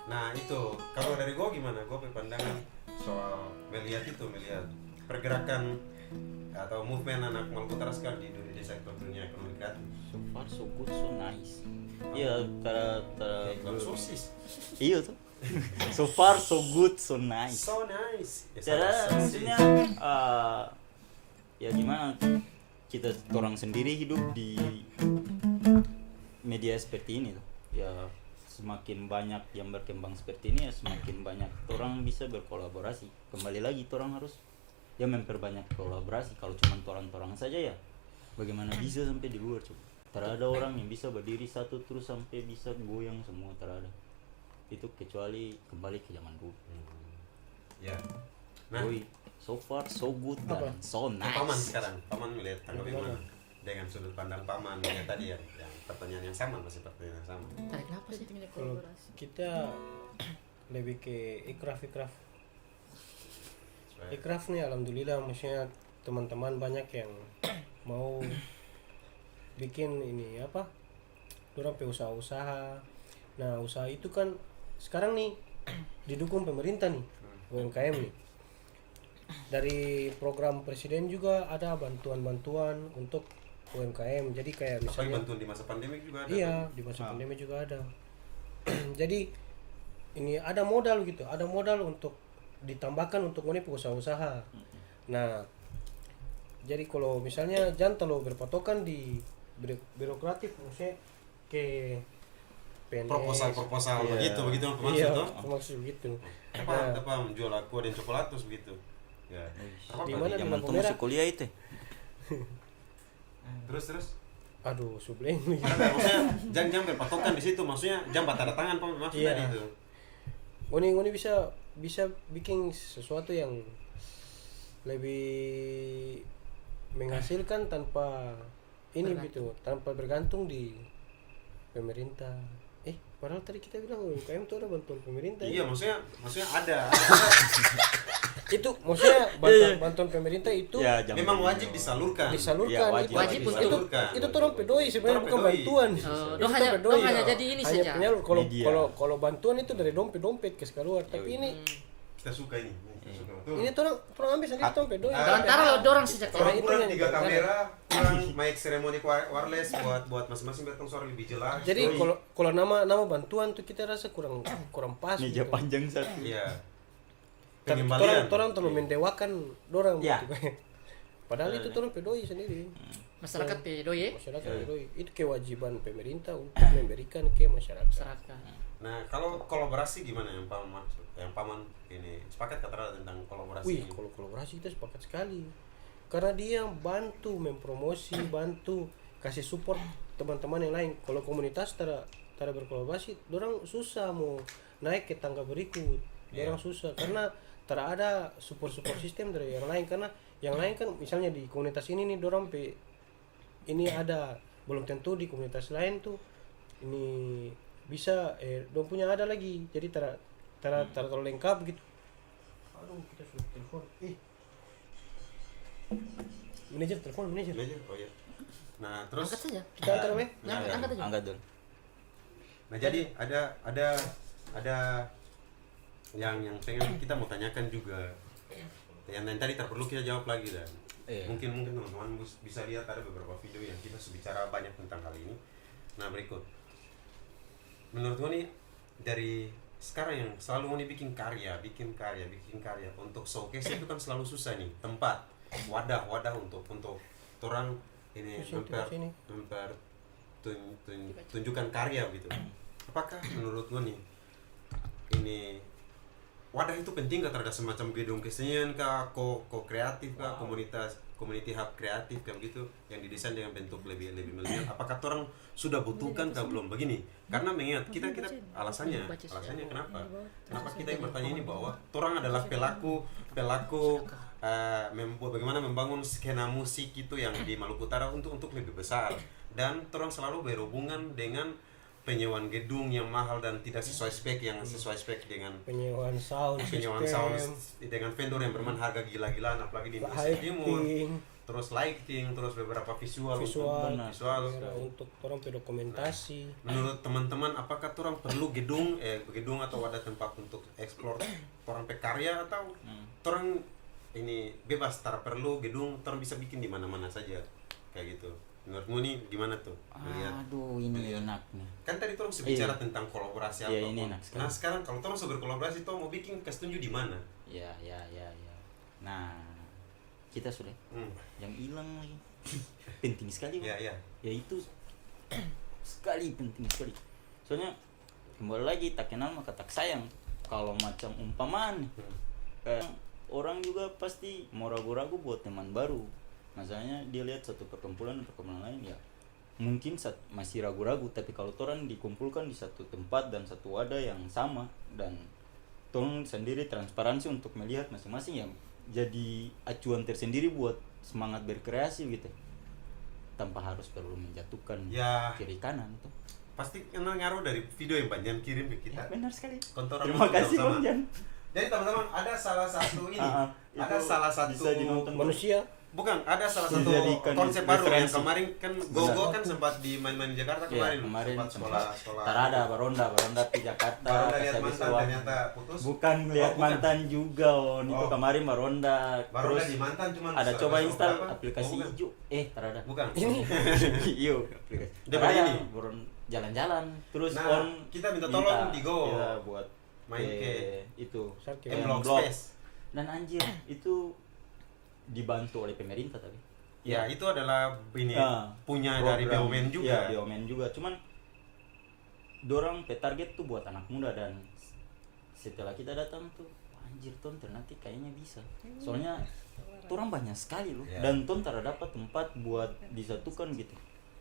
Nah itu, kalau dari gue gimana? Gue pandangan soal melihat pergerakan atau movement anak Maluku Utara sekarang di sektor dunia ekonomi kreatif. So far so good, so nice. Iya, tara Kalau sosis, iya tuh. So far so good, so nice. so nice. Ya, Cara sosis. maksudnya ya gimana kita orang sendiri hidup di media seperti ini tuh. Ya semakin banyak yang berkembang seperti ini ya semakin banyak orang bisa berkolaborasi. Kembali lagi orang harus ya memperbanyak kolaborasi. Kalau cuma orang saja ya bagaimana bisa sampai di luar coba. Tak ada orang yang bisa berdiri satu terus sampai bisa goyang semua, tak ada. Itu kecuali kembali ke zaman dulu. Ya. Nah, Oi, so far so good dan so Paman nice. sekarang, Paman melihat tanggapi mana? Dengan sudut pandang Paman yang tadi yang pertanyaan yang sama, masih pertanyaan yang sama. tarik kenapa sih? Pentingnya Kalau kolaborasi. kita lebih ke ikraf Supaya- nih alhamdulillah, maksudnya teman-teman banyak yang mau bikin ini apa, orang pe usaha-usaha. Nah usaha itu kan sekarang nih didukung pemerintah nih, UMKM nih. Dari program presiden juga ada bantuan-bantuan untuk UMKM. Jadi kayak Apalagi misalnya bantuan di masa pandemi juga ada. iya di masa pandemi juga ada. Jadi ini ada modal gitu, ada modal untuk ditambahkan untuk ini usaha-usaha. Nah, jadi kalau misalnya jangan terlalu berpatokan di birokratif, maksudnya ke PNS. Proposal Iya. begitu maksud Iya, tuh. maksud begitu. Apa menjual aqua dan coklatus begitu. Ya. Di mana di Zaman lampu tuh merah? masih kuliah itu. Terus. Aduh, subleng. Maksudnya jangan berpatokan di situ, maksudnya jangan tanda tangan Pak maksudnya Iya. itu. Ngoni bisa bikin sesuatu yang lebih menghasilkan tanpa ini gitu, tanpa bergantung di pemerintah. Padahal tadi kita bilang UMKM itu ada bantuan pemerintah. Iya, maksudnya ada. Itu maksudnya bantuan pemerintah itu Ya, jangan Memang begini. wajib disalurkan. disalurkan. Iya, wajib. Wajib untuk- itu orang pedoi sebenarnya, Orang bukan pedoi. bantuan. Dong hanya jadi ini Hanya saja. penyalur. Media. Kalau bantuan itu dari dompet ke keluar, tapi ini Kita suka ini. Kita suka. Tuh. ini orang ambil sendiri tuh pedoi. Antara lo dorang sejak Orang itu kurang yang 3 dipakai. kamera, kurang mic seremoni wireless buat masing-masing bertang suara lebih jelas. Jadi Yoi. kalau nama bantuan tuh kita rasa kurang pas. Meja gitu. panjang satu. Iya. Tapi Pengembalian. orang terlalu mendewakan dorang Ya. gitu. Padahal itu orang pedoi sendiri. masyarakat pedoye Masyarakat pedoi. Itu kewajiban pemerintah untuk memberikan ke masyarakat. masyarakat. Nah, kalau kolaborasi gimana yang Paman maksud? Yang Paman ini sepakat kata tentang kolaborasi. Wih, ini? kalau kolaborasi kita sepakat sekali. Karena dia bantu mempromosi, bantu kasih support teman-teman yang lain. Kalau komunitas tara berkolaborasi, orang susah mau naik ke tangga berikut. Orang susah karena tara ada support sistem dari yang lain. Karena yang lain kan misalnya di komunitas ini nih dorang ini ada, belum tentu di komunitas lain tuh ini bisa dong punya ada lagi. Jadi tara terlalu lengkap gitu. Aduh, kita sudah telepon. Manajer telepon, manajer. Manajer, oh iya. Nah, terus Angkat saja. Kita antar weh. Angkat aja. Angkat dulu. nah jadi ada yang pengen kita mau tanyakan juga. Yang tadi perlu kita jawab lagi dan Iya. mungkin teman-teman bisa lihat ada beberapa video yang kita bicara banyak tentang hal ini. Nah, berikut. Menurut gue nih dari sekarang yang selalu mau bikin karya untuk showcase itu kan selalu susah nih, tempat wadah untuk orang ini tunjukkan karya gitu. Apakah menurut gue nih ini wadah itu penting kah terhadap semacam gedung kesenian kah, kreatif kah, community hub kreatif kayak begitu yang didesain dengan bentuk lebih melihat. Apakah orang sudah butuhkan kah belum begini? Karena mengingat kita alasannya kenapa kita yang bertanya ini bahwa orang adalah pelaku bagaimana membangun skena musik itu yang di Maluku Utara untuk lebih besar. dan orang selalu berhubungan dengan penyewaan gedung yang mahal dan tidak sesuai spek, yang sesuai spek dengan Penyewaan sound penyewaan sound dengan vendor yang bermain harga gila-gilaan, apalagi di Indonesia Timur. lighting, Terus lighting, terus beberapa visual visual, visual. untuk orang dokumentasi. Menurut teman-teman, apakah orang perlu gedung atau ada tempat untuk eksplor orang pekarya, atau orang ini bebas, tak perlu gedung, orang bisa bikin di mana-mana saja kayak gitu? Menurutmu nih gimana tuh melihat? Aduh, ini enak nih. Kan tadi orang bicara tentang kolaborasi Iya, apapun. ini enak sekali. Nah sekarang kalau orang sudah berkolaborasi, tuh mau bikin kasih tunjuk di mana? Ya. Nah, kita sudah yang hilang lagi. Penting sekali, Bang. Iya. Ya itu sekali penting sekali. Soalnya kembali lagi, tak kenal maka tak sayang. Kalau macam umpamaan nih, kayak orang juga pasti mau ragu-ragu buat teman baru. Masalahnya dia lihat satu perkumpulan lain, ya mungkin masih ragu-ragu, tapi kalau orang dikumpulkan di satu tempat dan satu wadah yang sama, dan tolong sendiri transparansi untuk melihat masing-masing, ya jadi acuan tersendiri buat semangat berkreasi gitu, tanpa harus perlu menjatuhkan Ya. kiri kanan tuh. Pasti kenal ngaruh dari video yang Bang Jan kirim ke kita. Ya, benar sekali. Kontor Terima orang kasih sama. Bang Jan. Jadi teman-teman, ada salah satu ini, ada itu salah satu bisa dinonton. Manusia bukan, ada salah satu Dijadikan konsep baru yang referensi. kemarin kan Gogo kan sempat di main-main di Jakarta Ya, kemarin, sempat sekolah. Tarada Baronda di Jakarta. Baronda lihat Kasih mantan Biswa. ternyata putus. Bukan lihat bukan. mantan juga, itu Oh. kemarin Baronda. Baronda Terus di mantan cuman ada coba install berapa? aplikasi Oh, bukan. hijau. Tarada. Bukan. Iya, aplikasi. Daripada Tarada, ini. Baron jalan-jalan terus Nah, kita minta tolong di Go. ya, buat Main ke itu Sarki. M-Block M-Block. Space. Dan anjir, itu dibantu oleh pemerintah tapi. Ya, itu adalah ini Ya, punya dari program- BUMN juga. Ya, BUMN juga. Cuman dorang target tuh buat anak muda, dan setelah kita datang tuh, anjir ton ternyata kayaknya bisa. Soalnya orang banyak sekali loh, Ya. dan ton dapat tempat buat disatukan gitu.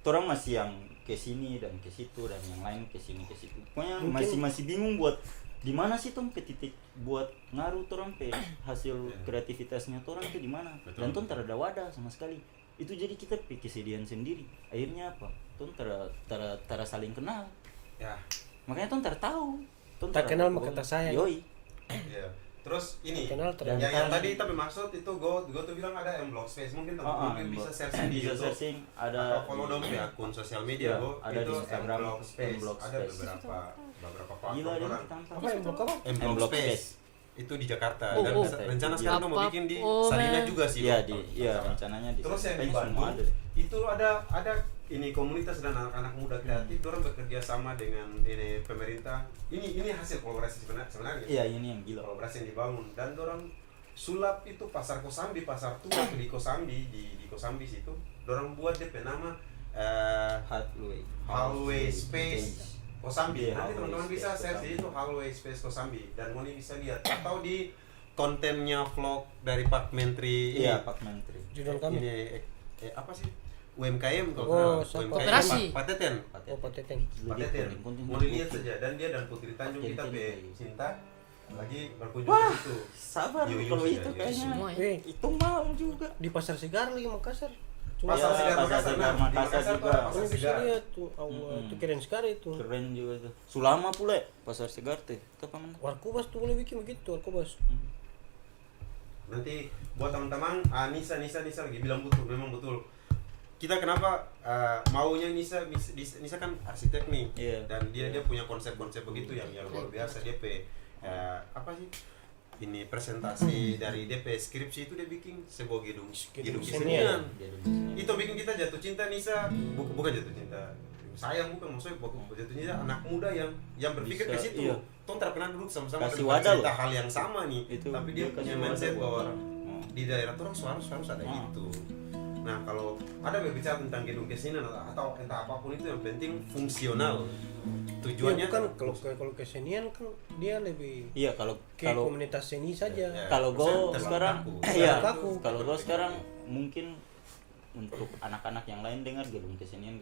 Orang masih yang ke sini dan ke situ, dan yang lain ke sini ke situ. Pokoknya masih bingung buat di mana sih tom titik buat ngaruh orang pe hasil kreativitasnya orang tuh di mana. Betul. Dan ton ada wadah sama sekali. Itu jadi kita pikir kesedihan sendiri. Akhirnya apa? Ton tara saling kenal. Ya. Makanya ton tahu. Ton Tak kenal maka tak sayang. Yoi. Ya. Terus ini Kenal ternyata. yang tadi tapi maksud itu Go tuh bilang ada M-Block Space, mungkin teman-teman bisa searching di bisa YouTube. searching, ada Atau follow dong di akun sosial media Ya, Go, ada itu di Instagram, M-Block Space. M-Block Ada Space. beberapa Gila platform dia orang. kita Apa yang blok apa? M-Block M-Block Space. Space. Itu di Jakarta. Oh, Dan oh. rencana sekarang tuh mau Apa- bikin di oh, Sarina man. juga sih. Iya Go. di rencananya di Terus yang di kayaknya semua Bandung ada. itu ada ini komunitas dan anak-anak muda kreatif, orang bekerja sama dengan ini pemerintah. Ini hasil kolaborasi sebenarnya. Iya, ini yang gila. Kolaborasi yang dibangun, dan orang sulap itu pasar Kosambi, pasar tua di Kosambi, di Kosambi situ. Orang buat DP nama Hallway Space Kosambi. Iya, Nanti Hallway teman-teman bisa Space search di Kosambi. itu Hallway Space Kosambi, dan Moni bisa lihat, atau di kontennya vlog dari Pak Menteri Iya, Pak Menteri. Judul kami. ini apa sih, UMKM Oh, kalau siapa? Kooperasi. Pak Teten. Oh, Pateten. Pak Teten. Mau dilihat saja, dan dia dan Putri Tanjung kita pe cinta lagi berkunjung Wah, ke situ. sabar Yuk, kalau saja, itu yuk. kayaknya Semua ya. itu mau juga. Di Pasar Segar lagi Makassar. Cuma Pasar Ya, Segar Pasar Makassar, Segar nah, di Makassar Makassar tuh juga. ada Pasar kamu bisa Segar. lihat tuh, Allah, itu keren sekali tuh. Keren juga tuh. Sulama pula Pasar Segar teh. Itu apa mana? Warkubas tuh boleh bikin begitu, Warkubas. Nanti buat teman-teman, Nisa lagi bilang memang betul. Kita kenapa maunya Nisa kan arsitek nih, Iya. dan dia punya konsep-konsep begitu yang luar biasa. DP apa sih ini presentasi dari DP skripsi itu dia bikin sebuah gedung kesenian. Itu bikin kita jatuh cinta Nisa, bukan jatuh cinta sayang, bukan maksudnya jatuh cinta anak muda yang berpikir ke Bisa, situ. iya. Tong terkenal duduk sama-sama Kasih bercerita wadah loh. hal yang sama nih, Itu tapi dia punya kasih mindset wadah buat bahwa orang. di daerah tuh harus ada itu. Nah, kalau ada berbicara tentang gedung kesenian atau entah apapun itu, yang penting fungsional. Tujuannya Iya, bukan kalau kesenian kan dia lebih Iya, kalau ke komunitas seni saja. Ya. kalau go Terlalu sekarang kaku. iya, Kaku. kalau go sekarang mungkin untuk anak-anak yang lain dengar gedung kesenian,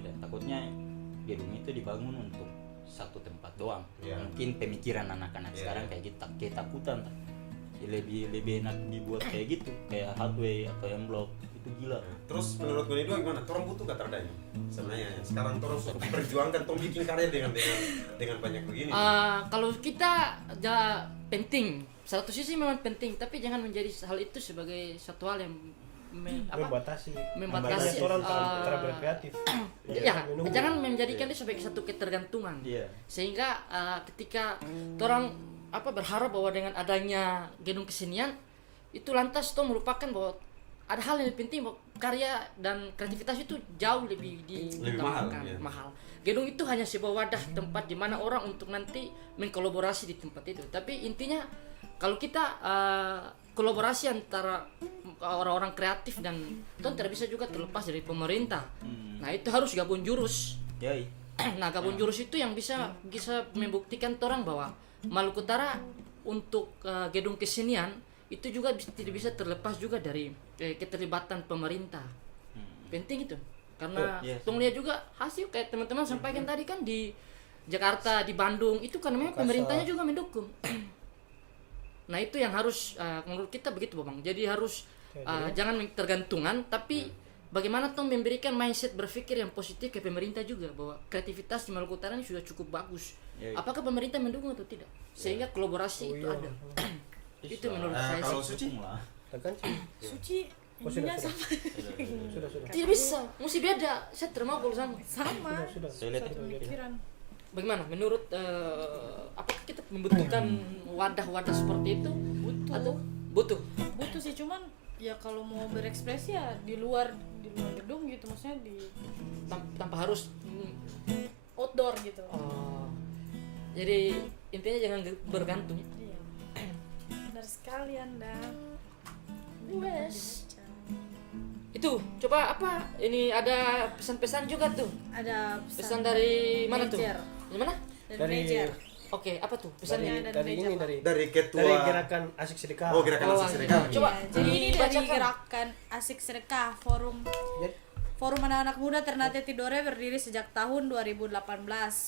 dan takutnya gedung itu dibangun untuk satu tempat doang. Iya. Mungkin pemikiran anak-anak Iya. sekarang kayak gitu, ketakutan. Ya, lebih enak dibuat kayak gitu, kayak Hardway atau M-Block. itu gila. Terus menurut gue dua gimana? Torang butuh kata ini sebenarnya. Sekarang torang sudah perjuangkan, torang bikin karya dengan banyak begini. Kalau kita penting, satu sisi memang penting, tapi jangan menjadi hal itu sebagai satu hal yang membatasi membatasi orang terhadap berkreatif. Ya, jangan menjadikan itu sebagai satu ketergantungan. Sehingga ketika orang berharap bahwa dengan adanya gedung kesenian itu lantas toh melupakan bahwa ada hal yang lebih penting, bahwa karya dan kreativitas itu jauh lebih mahal. Gedung itu hanya sebuah wadah tempat di mana orang untuk nanti mengkolaborasi di tempat itu. Tapi intinya kalau kita kolaborasi antara orang-orang kreatif dan itu tidak bisa juga terlepas dari pemerintah. Nah itu harus gabung jurus. Nah gabung jurus itu yang bisa membuktikan orang bahwa Maluku Utara untuk gedung kesenian itu juga tidak bisa terlepas juga dari keterlibatan pemerintah. Penting itu karena tolong lihat juga hasil kayak teman-teman sampaikan tadi kan di Jakarta, di Bandung itu kan memang pemerintahnya juga mendukung. Nah itu yang harus menurut kita begitu Bang. Jadi harus jangan tergantungan, tapi bagaimana tuh memberikan mindset berpikir yang positif ke pemerintah juga bahwa kreativitas di Maluku Utara ini sudah cukup bagus. Apakah pemerintah mendukung atau tidak? Sehingga kolaborasi itu ada. Itu menurut saya. Kalau Suci Suci ininya sama. Sudah. Tidak bisa, mesti beda. Saya termau kalau sama. Sudah. Satu pemikiran. Bagaimana menurut apakah kita membutuhkan wadah-wadah seperti itu? Butuh sih, cuman ya kalau mau berekspresi ya di luar gedung gitu, maksudnya tanpa harus outdoor gitu. Jadi intinya jangan bergantung. Iya. Benar sekali Anda. Wes. Itu coba apa? Ini ada pesan-pesan juga tuh. Ada Pesan dari mana tuh? manajer. Dari mana? Dari manajer. Oke, apa tuh pesannya? dari ketua dari gerakan Asik Sedekah. gerakan Asik Sedekah. Coba Jadi ini dari dibacakan. gerakan Asik Sedekah Forum Anak-anak Muda Ternate Tidore berdiri sejak tahun 2018.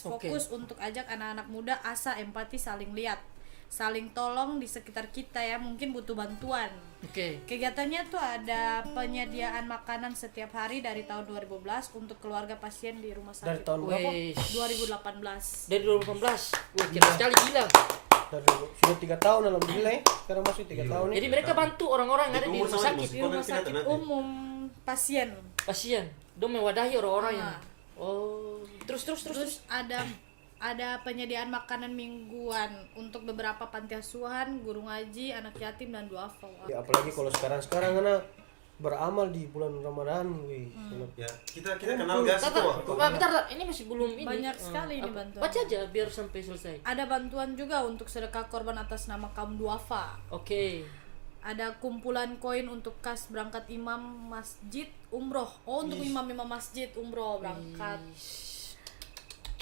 Fokus untuk ajak anak-anak muda asa empati, saling lihat, saling tolong di sekitar kita ya, mungkin butuh bantuan. Kegiatannya tuh ada penyediaan makanan setiap hari dari tahun 2012 untuk keluarga pasien di rumah sakit. Dari tahun berapa? 2018. Dari 2018. Wah, kira sekali gila. Sudah 3 tahun alhamdulillah ya. Sekarang masih 3 tahun Jadi mereka bantu orang-orang yang ada di rumah sakit. Di rumah sakit umum pasien. Dong mewadahi orang-orang yang. Terus ada penyediaan makanan mingguan untuk beberapa panti asuhan, guru ngaji, anak yatim dan duafa. Ya, apalagi kalau sekarang karena beramal di bulan Ramadan, Ya, kita kenal gas itu waktu. Bentar, ini masih belum ini. Banyak sekali ini bantuan. Baca aja biar sampai selesai. Ada bantuan juga untuk sedekah korban atas nama kaum duafa. Ada kumpulan koin untuk kas berangkat imam masjid umroh. Untuk imam-imam masjid umroh berangkat.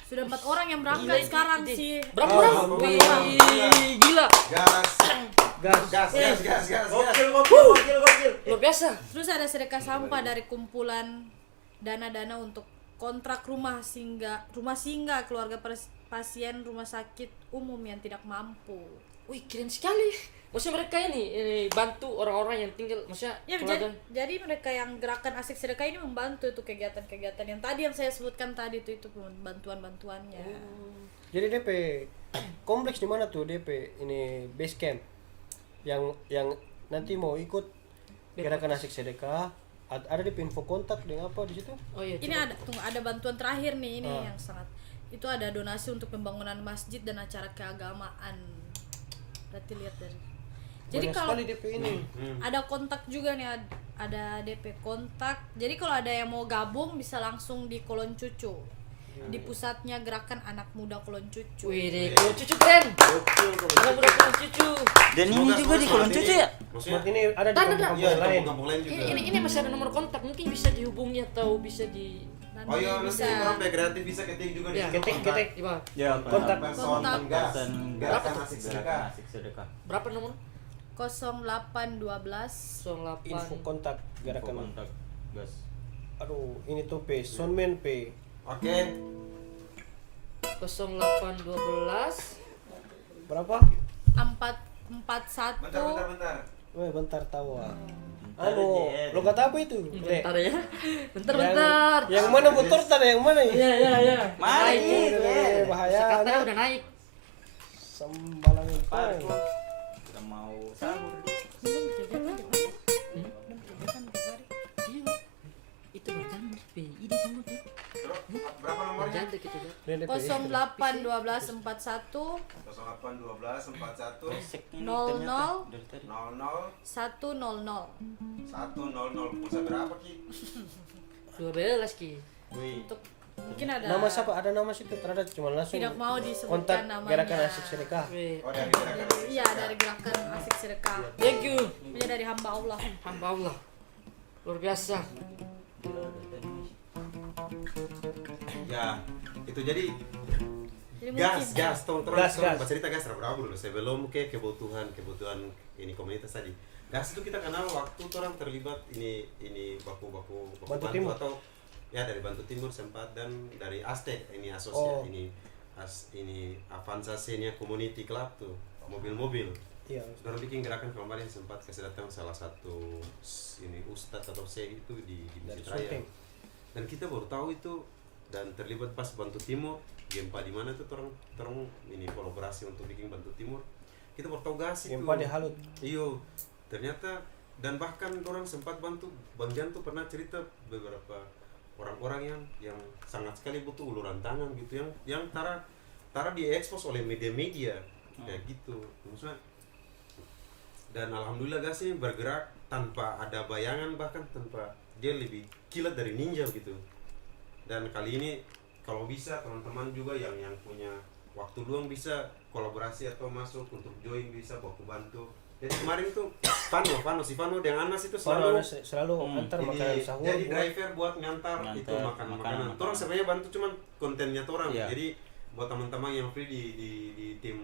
Sudah 4 orang yang berangkat sekarang sih. Berapa orang? Wih, gila. Gas. Gokil. Luar biasa. Terus ada sedekah sampah dari kumpulan dana-dana untuk kontrak rumah singgah keluarga pasien rumah sakit umum yang tidak mampu. Wih, keren sekali. Maksudnya mereka ini bantu orang-orang yang tinggal, maksudnya ya, jadi mereka yang gerakan Asik Sedekah ini membantu itu kegiatan-kegiatan yang tadi yang saya sebutkan tadi itu bantuan-bantuannya. Jadi DP kompleks di mana tuh DP ini base camp yang nanti mau ikut gerakan Asik Sedekah, ada DP info kontak dengan apa di situ? Ini ada bantuan terakhir nih ini yang sangat itu ada donasi untuk pembangunan masjid dan acara keagamaan. Berarti lihat dari jadi kalau DP ini ada kontak juga nih, ada DP kontak. Jadi kalau ada yang mau gabung bisa langsung di Kolon Cucu, di pusatnya gerakan anak muda Kolon Cucu. Wih, Kolon Cucu keren. Anak muda Kolon Cucu. Dan ini juga di Kolon Cucu ya? Maksudnya ini ada di kampung lain juga. Ini masih ada nomor kontak, mungkin bisa dihubungi atau bisa di nanti orang kreatif bisa ketik juga nih. Ketik. Ya, kontak gerakan Asik Sedekah. Berapa nomor? 0812 info kontak gerakan gas. Aduh, ini tuh P Sonmen P. Oke. 0812 berapa? 441 Bentar. Bentar tahu. logat apa itu? Bentar ya. Bentar. Yang mana motor tadi yang mana? Iya. Mari, Bahaya. Katanya udah naik. Sembalang Pak, itu. kita mau sahur. Iya. Itu berjam ini semua tuh. Berapa nomornya? Jangan kita lihat. 08 12 41 08 12 41 Resek ini 00 ternyata dari tadi. 00 100. 100. Pulsa berapa Ki? 12 Ki. Wih, Untuk mungkin ada Nama siapa? Ada nama situ terada cuma langsung. tidak mau kontak disebutkan namanya. gerakan asik sedekah. Weh, Oh dari gerakan. Iya, dari gerakan asik sedekah. thank you. Punya dari hamba Allah. Hamba Allah. Luar biasa. Ya, itu jadi Jadi gas tolong Gas. cerita gas berapa dulu sebelum ke kebutuhan ini komunitas tadi. Gas itu kita kenal waktu orang terlibat ini baku Bantu Timur. atau ya dari Bantu Timur sempat dan dari Aztec ini ini Avanza Senior Community Club tuh mobil-mobil. Iya. Orang bikin gerakan kemarin sempat kasih datang salah satu ini ustadz atau syekh itu di Dari Masjid Raya. Sulteng. Dan kita baru tahu itu dan terlibat pas Bantu Timur Gempa di mana tuh terang ini kolaborasi untuk bikin Bantu Timur. Kita baru tahu gas itu. Gempa di Halut. Iyo, ternyata dan bahkan orang sempat bantu Bang Jan tuh pernah cerita beberapa orang-orang yang sangat sekali butuh uluran tangan gitu yang tara diekspos oleh media-media kayak gitu. Maksudnya dan alhamdulillah gas ini bergerak tanpa ada bayangan, bahkan tanpa dia lebih kilat dari ninja gitu. Dan kali ini kalau bisa teman-teman juga yang punya waktu luang bisa kolaborasi atau masuk untuk join bisa baku bantu. Jadi kemarin tuh si Vano dengan Anas itu selalu antar ini makanan sahur. jadi driver buat ngantar itu makanan. Orang sebenarnya bantu cuman kontennya orang. Iya. Jadi buat teman-teman yang free di tim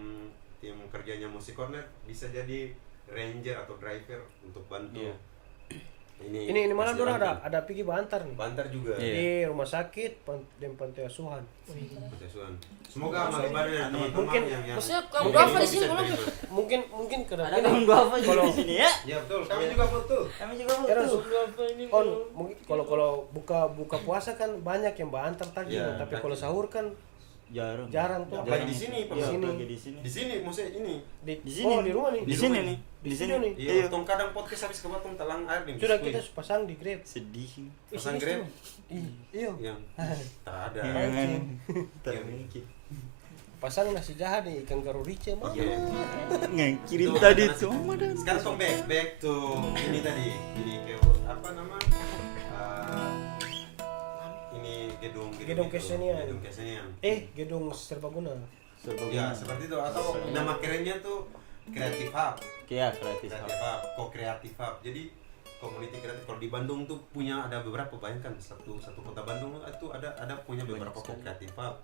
kerjanya Musik Corner bisa jadi ranger atau driver untuk bantu. Iya. Ini mana dulu ada pergi bantar nih. Bantar juga. Iya. Di rumah sakit dan panti asuhan. Panti asuhan. Semoga amal ibadah dari teman-teman Mungkin- yang Maksudnya kamu mungkin berapa di bisa sini kalau terima. Mungkin Ada ini kawan gua apa juga di sini ya? Ya betul, kami juga betul. Kami juga Terus butuh. mungkin kalau buka puasa kan banyak yang bantar tadi, Iya, tapi tadi. kalau sahur kan Jarang tuh. Apalagi di sini, Iya, sini. apalagi di sini. Di sini maksudnya ini. Di sini. Oh, di rumah nih. Di sini nih. Di sini studio nih. Iya, tong kadang podcast habis kebuat tong telang air di Sudah biskuit. kita pasang di Grab. Sedih. Pasang Grab Iya. yang tak ada. Termungkin. Pasang nasi jahat nih ikan garurice mah. Oke. Ngikirin Tuh, tadi karena tuh. Sekarang tong back to ini tadi. Ini ke apa nama? Ini gedung Gedung itu. kesenian. Gedung kesenian. Gedung serbaguna. Ya, seperti itu atau nama kerennya tuh Creative Hub. Iya, kreatif. Creative Hub, Co-Creative Hub. Jadi community kreatif kalau di Bandung tuh punya ada beberapa, bayangkan satu kota Bandung itu ada punya beberapa Co-Creative Hub.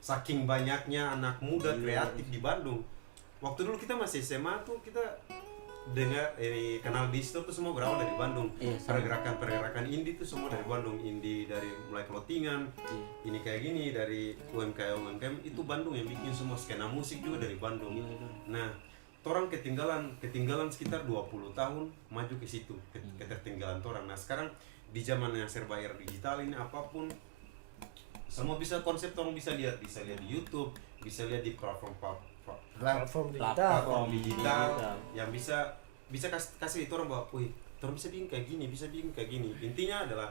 Saking banyaknya anak muda kreatif di Bandung. Waktu dulu kita masih SMA tuh kita dengar kenal distro tuh semua berawal dari Bandung. Iya, sama. Pergerakan indie tuh semua dari Bandung. Indie dari mulai clothingan, ini kayak gini dari UMKM itu Bandung yang bikin semua, skena musik juga dari Bandung. Nah, orang ketinggalan sekitar 20 tahun maju ke situ, ketertinggalan orang. Nah, sekarang di zaman yang serba era digital ini apapun semua bisa konsep, orang bisa lihat di YouTube, bisa lihat di platform digital yang bisa kasih itu orang bahwa, wih, orang bisa bikin kayak gini. Intinya adalah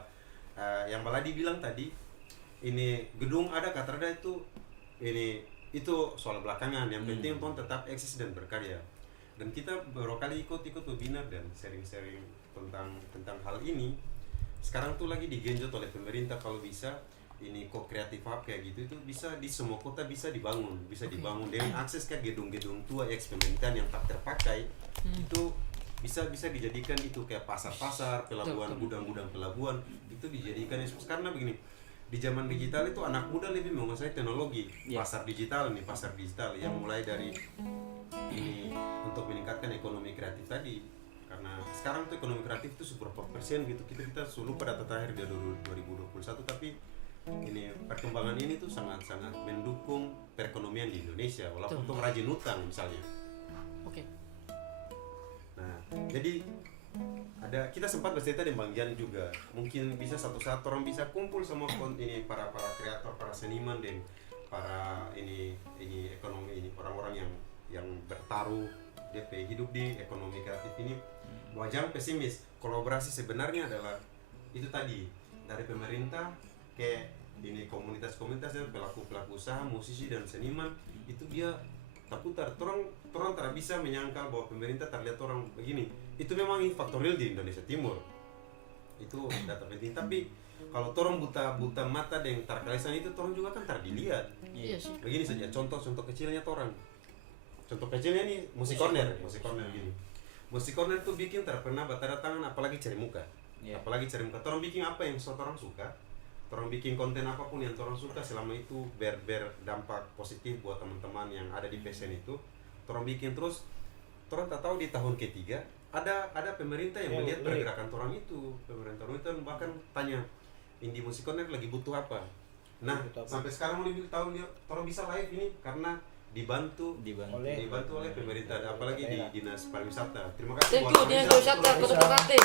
yang Baladi bilang tadi, ini gedung ada katrada itu soal belakangan. Yang penting orang tetap eksis dan berkarya. Dan kita beberapa kali ikut webinar dan sharing tentang hal ini. Sekarang tuh lagi digenjot oleh pemerintah kalau bisa ini Co-Creative Hub kayak gitu itu bisa di semua kota bisa dibangun dengan akses ke gedung-gedung tua ex pemerintahan yang tak terpakai. Itu bisa dijadikan itu kayak pasar-pasar, pelabuhan, gudang-gudang pelabuhan itu dijadikan. Karena begini, di zaman digital itu anak muda lebih menguasai teknologi. Pasar digital yang mulai dari ini untuk meningkatkan ekonomi kreatif tadi. Karena sekarang tuh ekonomi kreatif itu seberapa persen gitu, kita lupa data terakhir di 2021, tapi ini perkembangan ini tuh sangat-sangat mendukung perekonomian di Indonesia walaupun tuh rajin utang misalnya. Oke. Nah, jadi ada kita sempat bercerita dengan Bang Jan juga, mungkin bisa satu saat orang bisa kumpul sama ini para kreator, para seniman dan para ini ekonomi ini orang-orang yang bertaruh DP hidup di ekonomi kreatif ini. Jangan pesimis, kolaborasi sebenarnya adalah itu tadi dari pemerintah ke ini komunitas-komunitas dan pelaku-pelaku usaha, musisi dan seniman, itu dia terputar. Orang tidak bisa menyangkal bahwa pemerintah terlihat orang begini. Itu memang faktor real di Indonesia Timur. Itu data penting. Tapi kalau orang buta mata dengan terkalesan itu, orang juga kan terdilihat. Iya sih. Begini saja contoh kecilnya orang. Contoh kecilnya nih musik corner gini. Musik corner tuh bikin terpernah batara tangan, apalagi cari muka. Apalagi cari muka. Orang bikin apa yang orang suka. Orang bikin konten apapun yang orang suka selama itu berdampak positif buat teman-teman yang ada di PSN itu. Orang bikin terus. Orang tak tahu di tahun ketiga ada pemerintah yang melihat pergerakan orang itu. Pemerintah orang itu bahkan tanya, indie musik corner lagi butuh apa? Nah, sampai sekarang lebih tahu dia orang bisa live ini karena dibantu oleh pemerintah, apalagi di dinas pariwisata. Terima kasih. Thank you dinas pariwisata Kota Ternate.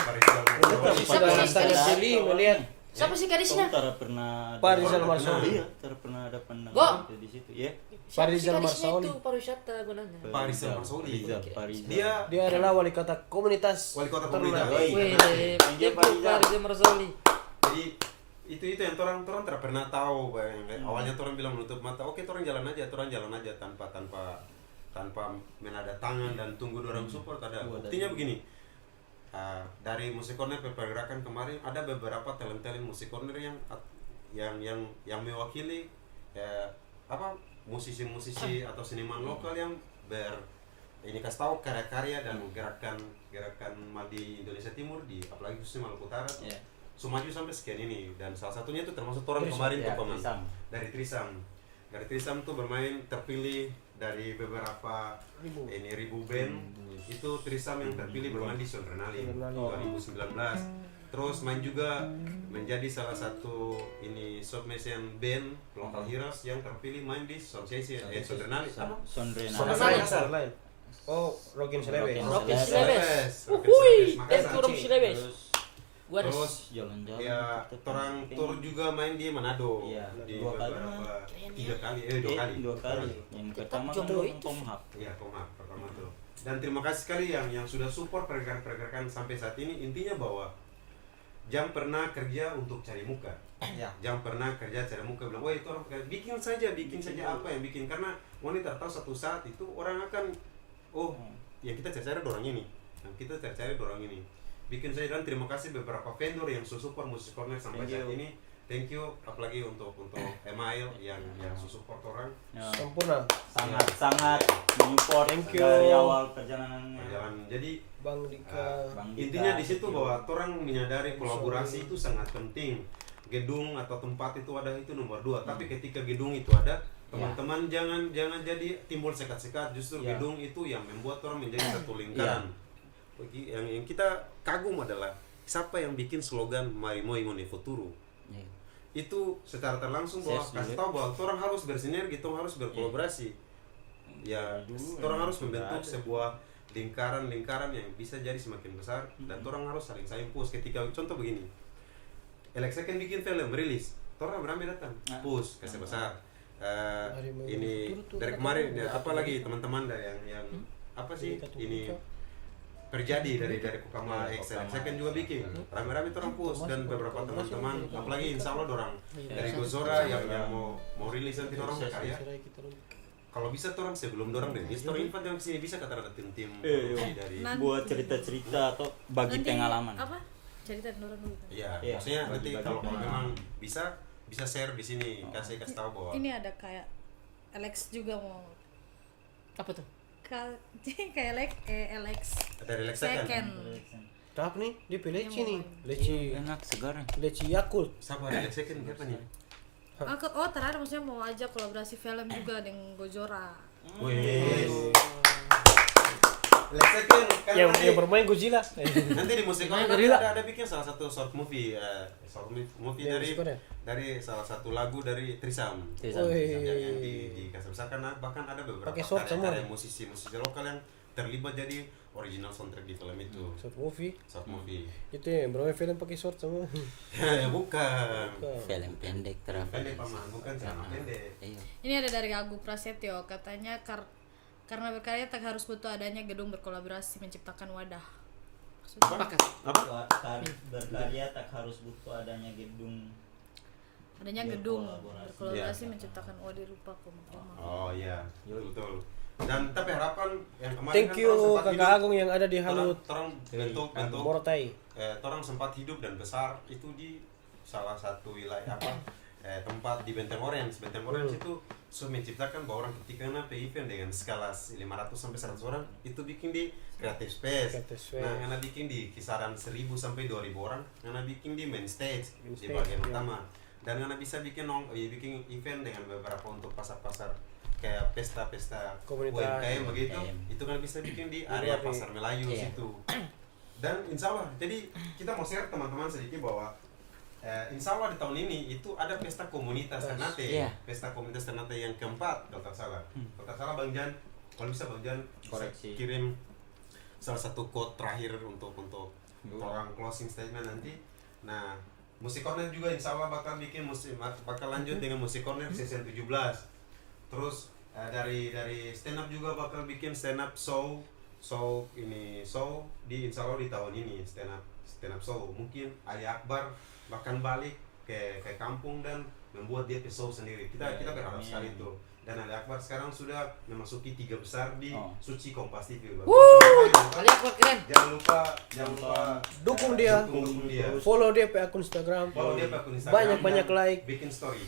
Siapa sih kadisnya? Tara pernah Pak Rizal Marsoli. Iya, Tara pernah ada pandangan Go. di situ ya. Pak Rizal Marsoli. Itu pariwisata gunanya. Pak Rizal Marsoli. Dia Dia adalah wali kota komunitas. wali kota komunitas. Wih, Pak Rizal Marsoli. Jadi itu yang orang tidak pernah tahu. Awalnya orang bilang menutup mata, oke orang jalan aja tanpa menada tangan dan tunggu orang support. Ada buktinya begini. Dari musik corner pergerakan kemarin ada beberapa talent musik corner yang mewakili musisi atau seniman lokal yang ini kasih tahu karya-karya dan gerakan di Indonesia Timur, di apalagi khususnya Maluku Utara tuh maju sampai sekian ini. Dan salah satunya itu termasuk orang kemarin tuh pemain dari Trisam tuh bermain terpilih dari beberapa ribu band. Itu Trisam yang terpilih bermain di Sondrenalin 2019. Terus main juga menjadi salah satu submission band Local Heroes yang terpilih main di Sondrenalin. Sondrenalin. Oh, Rogin Selebes. Rocky Silebes. Wuhui, Rocky Silebes. Terus ya orang tur juga main di Manado. Di beberapa 2 kali. Yang pertama Tomhap. Iya, Tomhap pertama tuh. Dan terima kasih sekali yang sudah support pergerakan sampai saat ini. Intinya bahwa jangan pernah kerja untuk cari muka. Jangan pernah kerja cari muka bilang, wah itu orang bikin saja apa yang bikin, karena wanita tahu satu saat itu orang akan yang kita cari orang ini. Bikin saja. Dan terima kasih beberapa vendor yang support musik corner sampai saat ini. Thank you, apalagi untuk Email yang support orang. Sempurna. Sangat menyupport dari awal perjalanan. Jadi Bang Dika. intinya di situ bahwa orang menyadari kolaborasi itu sangat penting. Gedung atau tempat itu ada, itu nomor 2. Tapi ketika gedung itu ada, teman-teman jangan jadi timbul sekat-sekat. Justru gedung itu yang membuat orang menjadi satu lingkaran. Yang kita kagum adalah siapa yang bikin slogan Mari Moi Ngone Futuro. Itu secara terlangsung bahwa kasih tahu bahwa orang harus bersinergi, orang harus berkolaborasi. Orang harus membentuk sebuah lingkaran yang bisa jadi semakin besar, dan orang harus saling push. Ketika contoh begini, Alexa kan bikin film rilis, orang berambil datang push kasih besar. Ini dari kemarin apalagi teman-teman yang apa sih ini terjadi dari Kukama X, saya kan juga bikin rame-rame orang push, dan beberapa teman-teman apalagi insya Allah orang dari Gozora yang mau rilis nanti orang berkarya. Kalau bisa orang sebelum orang rilis, orang invite yang kesini bisa kata ada tim dari buat cerita-cerita atau bagi pengalaman. Apa? Cerita orang dulu. Iya, maksudnya nanti kalau memang bisa share di sini, kasih tahu bahwa ini ada kayak Alex juga mau Apa tuh? kayak Alex dari Lexakan. second. Tahap nih, dia leci nih. Leci Enak segar. Leci Yakult. Siapa dari Lexakan siapa nih? Terakhir maksudnya mau ajak kolaborasi film juga dengan Gojora. Wih. Lexakan kan Yang bermain Godzilla. nanti di musik ada bikin salah satu short movie dari salah satu lagu dari Trisam. Yang di Kasabsa, karena bahkan ada beberapa karya musisi lokal yang terlibat jadi original soundtrack di film itu. Short movie. Short movie. Itu ya, bermain film pakai short sama. Bukan. Film pendek Pendek paman, bukan celana pendek. Iya. Ini ada dari Agu Prasetyo, katanya karena berkarya tak harus butuh adanya gedung berkolaborasi menciptakan wadah. Sepakat. Apa? Berkarya tak harus butuh adanya gedung. Adanya gedung Berkolaborasi. berkolaborasi Iya. menciptakan wadah rupa koma-koma. Oh iya, betul. Dan tapi harapan yang kemarin Thank kan you torang sempat Kakak hidup. Agung yang ada di Halut. Torang bentuk Morotai. torang sempat hidup dan besar itu di salah satu wilayah tempat di Benteng Orange. Benteng Orange itu menciptakan bahwa orang ketika pe event dengan skala 500 sampai 100 orang itu bikin di Creative Space. Creative Space. Nah, karena bikin di kisaran 1000 sampai 2000 orang, karena bikin di main stage, Main di stage, bagian ya. utama. Dan karena bisa bikin bikin event dengan beberapa untuk pasar-pasar kayak pesta-pesta Komunitas. UMKM begitu, UMKM. itu kan bisa bikin di area Iya. pasar Melayu Iya. situ. Dan insya Allah, jadi kita mau share teman-teman sedikit bahwa insya Allah di tahun ini itu ada pesta komunitas Ternate, Iya. pesta komunitas Ternate yang keempat kalau tak salah. Kalau tak salah Bang Jan, kalau bisa Bang Jan bisa Koreksi. kirim salah satu quote terakhir untuk orang closing statement nanti. Nah, Musik Corner juga insya Allah bakal bikin bakal lanjut dengan Musik Corner season 17. Terus dari stand up juga bakal bikin stand up show di insya Allah di tahun ini stand up show. Mungkin Ali Akbar bahkan balik ke kampung dan membuat dia show sendiri. Kita berharap sekali itu. Dan Ali Akbar sekarang sudah memasuki 3 besar di Suci Kompas TV. Ali Akbar keren. Jangan lupa Dukung dia. dukung dia. Follow dia pe akun Instagram. Follow dia akun Instagram. Banyak dan like. Bikin story.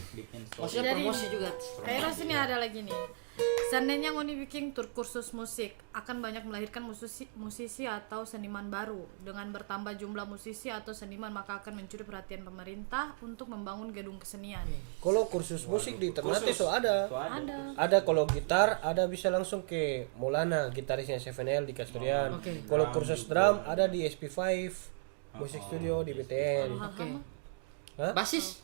Maksudnya Jadi- promosi juga. Kayaknya sini ada lagi nih. Seandainya Ngoni bikin tur kursus musik, akan banyak melahirkan musisi atau seniman baru. Dengan bertambah jumlah musisi atau seniman, maka akan mencuri perhatian pemerintah untuk membangun gedung kesenian. Kalau kursus musik di Ternate so ada. Ada. Ada kalau gitar ada bisa langsung ke Maulana, gitarisnya 7L di Kasturian. Oke. Kalau kursus drum ada di SP5 Musik Studio di BTN. Oke. Hah? Basis.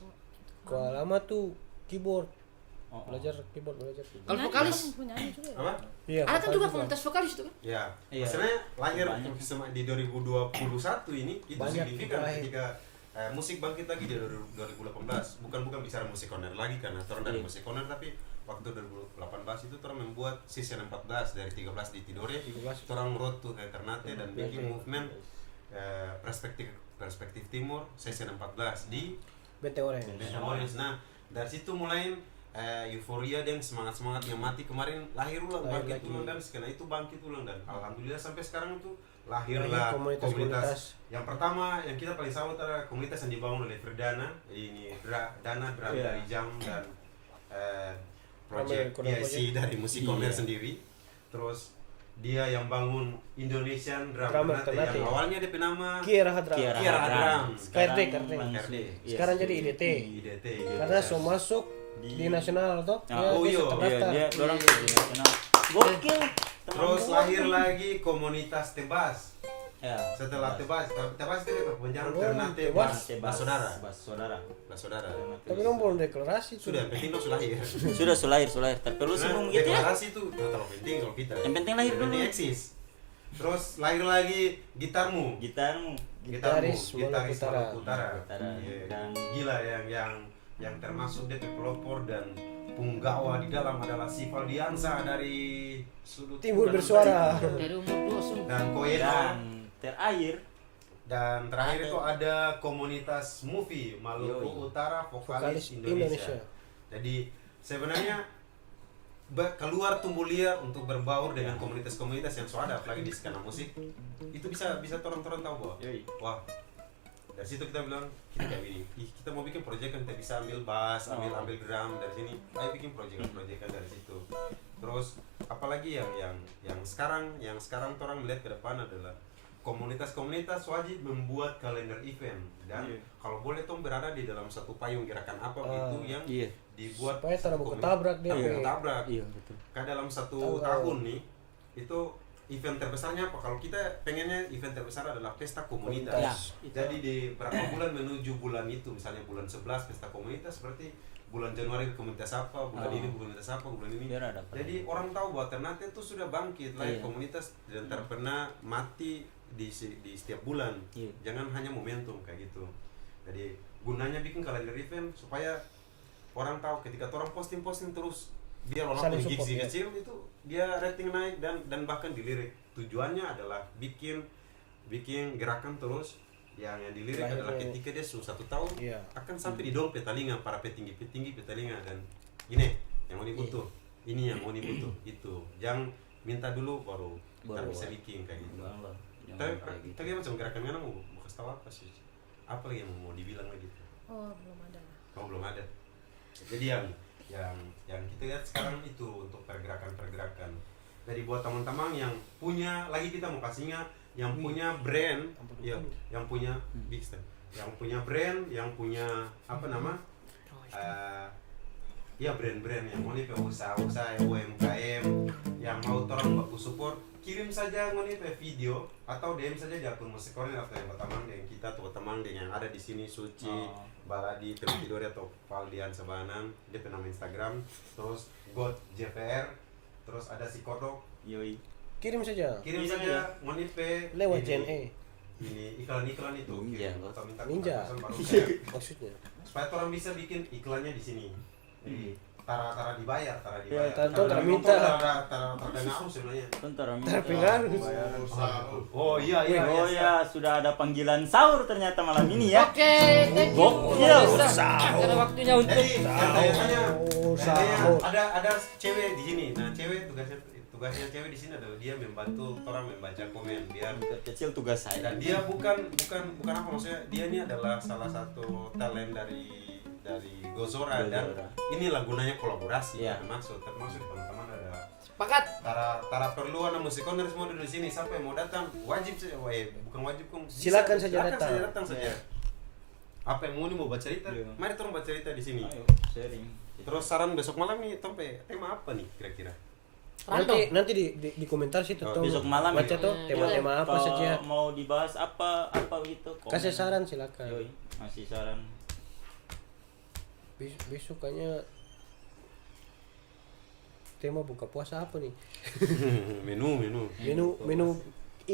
Kalau lama tuh keyboard. Belajar keyboard. Kalau vokalis. Punya juga. Apa? Iya. Ada kan vokal juga komunitas vokalis itu kan? Ya, Iya. maksudnya lahir Banyak. di 2021 ini itu Banyak signifikan lahir. ketika musik bangkit lagi di 2018. Bukan bicara musik corner lagi karena orang dari musik corner, tapi waktu 2018 itu orang membuat season 14 dari 13 di Tidore. Orang road to ke Ternate dan bikin movement perspektif timur season 14 di Benteng Orange. Benteng Orange. Nah, dari situ mulai euforia dan semangat yang mati kemarin lahir ulang, bangkit lagi. ulang, dan karena itu bangkit ulang, dan alhamdulillah sampai sekarang itu Lahir lahirlah komunitas. yang pertama yang kita paling salut adalah komunitas yang dibangun oleh Verdana, ini Dana dari Jam dan project Corner PIC dari Musik Corner sendiri. Terus dia yang bangun Indonesian Drum Ternate yang awalnya dia nama Kiara Hadra. Kiara Hadram. KRD. KRD. Sekarang jadi IDT. IDT. Karena so masuk di nasional toh. Oh, iya. Dia orang di nasional. Gokil. Terus lahir lagi komunitas Tebas. Ya. Setelah Tebas itu dia penjara Ternate Tebas. Basodara. Basodara. Tapi kamu belum deklarasi tuh. Sudah, yang penting sudah lahir. Sudah sulahir. Tak perlu Nah, sebelum gitu ya. deklarasi itu tidak terlalu penting kalau kita. Yang penting lahir Yang penting dulu. eksis. Terus lahir lagi gitarmu. Gitarmu. Gitaris Gitaris Maluku Maluku Utara. Utara. Iya. Dan Gila yang termasuk DP pelopor dan punggawa di dalam adalah si Faldiansa dari sudut Timur Kanan Bersuara. Timur. Dari umur 2 sung. Dan Koyeno. dan terakhir Dan terakhir itu ada komunitas movie Maluku Yoi. Utara Vokalis Vokalis Indonesia. Indonesia. Jadi sebenarnya keluar tumbuh liar untuk berbaur dengan komunitas-komunitas yang sudah ada, apalagi di skena musik itu bisa torang-torang tahu bahwa Yoi. wah, dari situ kita bilang kita kayak gini, kita mau bikin proyek kan kita bisa ambil bass, ambil drum dari sini, ayo bikin proyek dari situ. Terus apalagi yang sekarang orang melihat ke depan adalah komunitas-komunitas wajib membuat kalender event, dan kalau boleh tong berada di dalam satu payung gerakan apa gitu yang Iya. dibuat Supaya tak mau ketabrak dia. ketabrak. Iya betul. Kan dalam satu tahun nih itu event terbesarnya apa? Kalau kita pengennya event terbesar adalah pesta komunitas. Ya, Jadi di berapa bulan menuju bulan itu, misalnya bulan 11 pesta komunitas, berarti bulan Januari komunitas apa, bulan ini komunitas apa, bulan ini. Biar ada Jadi orang tahu bahwa Ternate itu sudah bangkit lagi komunitas dan tak pernah mati di setiap bulan. Jangan hanya momentum kayak gitu. Jadi gunanya bikin kalender event supaya orang tahu ketika orang posting terus biar walaupun Saling support, gigs kecil itu dia rating naik dan bahkan dilirik. Tujuannya adalah bikin gerakan terus yang dilirik adalah ketika dia sudah 1 tahun akan sampai di dompet telinga para petinggi petelinga dan ini yang mau butuh, ini yang mau butuh itu. Jangan minta dulu baru bisa bikin kayak gitu. Tapi macam gerakan mana mau kasih tahu apa sih? Apa lagi yang mau dibilang lagi? Oh, belum ada. Belum ada. Jadi yang kita lihat sekarang itu untuk pergerakan. Jadi buat teman-teman yang punya, lagi kita mau kasihnya yang punya brand, yang punya big stand, yang punya brand, yang punya apa nama, brand-brand yang mau nih usaha-usaha UMKM yang mau orang baku support, kirim saja ngoni video atau DM saja di akun musik corner atau yang teman dengan kita atau teman dengan yang ada di sini Suci, Baladi, Tertidori atau Valdian Sebanan, dia nama Instagram, terus God JPR, terus ada si Kodok, Kirim saja ngoni lewat JNE. Ini iklan itu atau minta Ninja. kontak person baru Maksudnya supaya orang bisa bikin iklannya di sini. Jadi tara dibayar. tara minta. Tara dengar sebenarnya. Pengaruh. Oh iya. Sudah ada panggilan sahur ternyata malam ini ya. Oke, thank you. Gokil. Karena waktunya untuk Jadi ada cewek di sini. Nah, cewek tugasnya cewek di sini adalah dia membantu orang membaca komen biar kecil tugas saya. dan dia bukan apa maksudnya, dia ini adalah salah satu talent dari Gozora dan inilah gunanya kolaborasi. Termasuk teman-teman ada sepakat. Tara perlu anak musikoner semua di sini, siapa yang mau datang wajib saja, bukan wajib kong. Silakan saja datang saja. Apa yang mau baca cerita? Mari tolong baca cerita di sini. Ayo, sharing. Terus saran besok malam nih, Tompe, tema apa nih kira-kira? Nanti di komentar situ tuh. Besok malam baca tuh tema apa saja. Mau dibahas apa gitu. Kasih saran silakan. Masih saran. Besok kayaknya tema buka puasa apa nih? Menu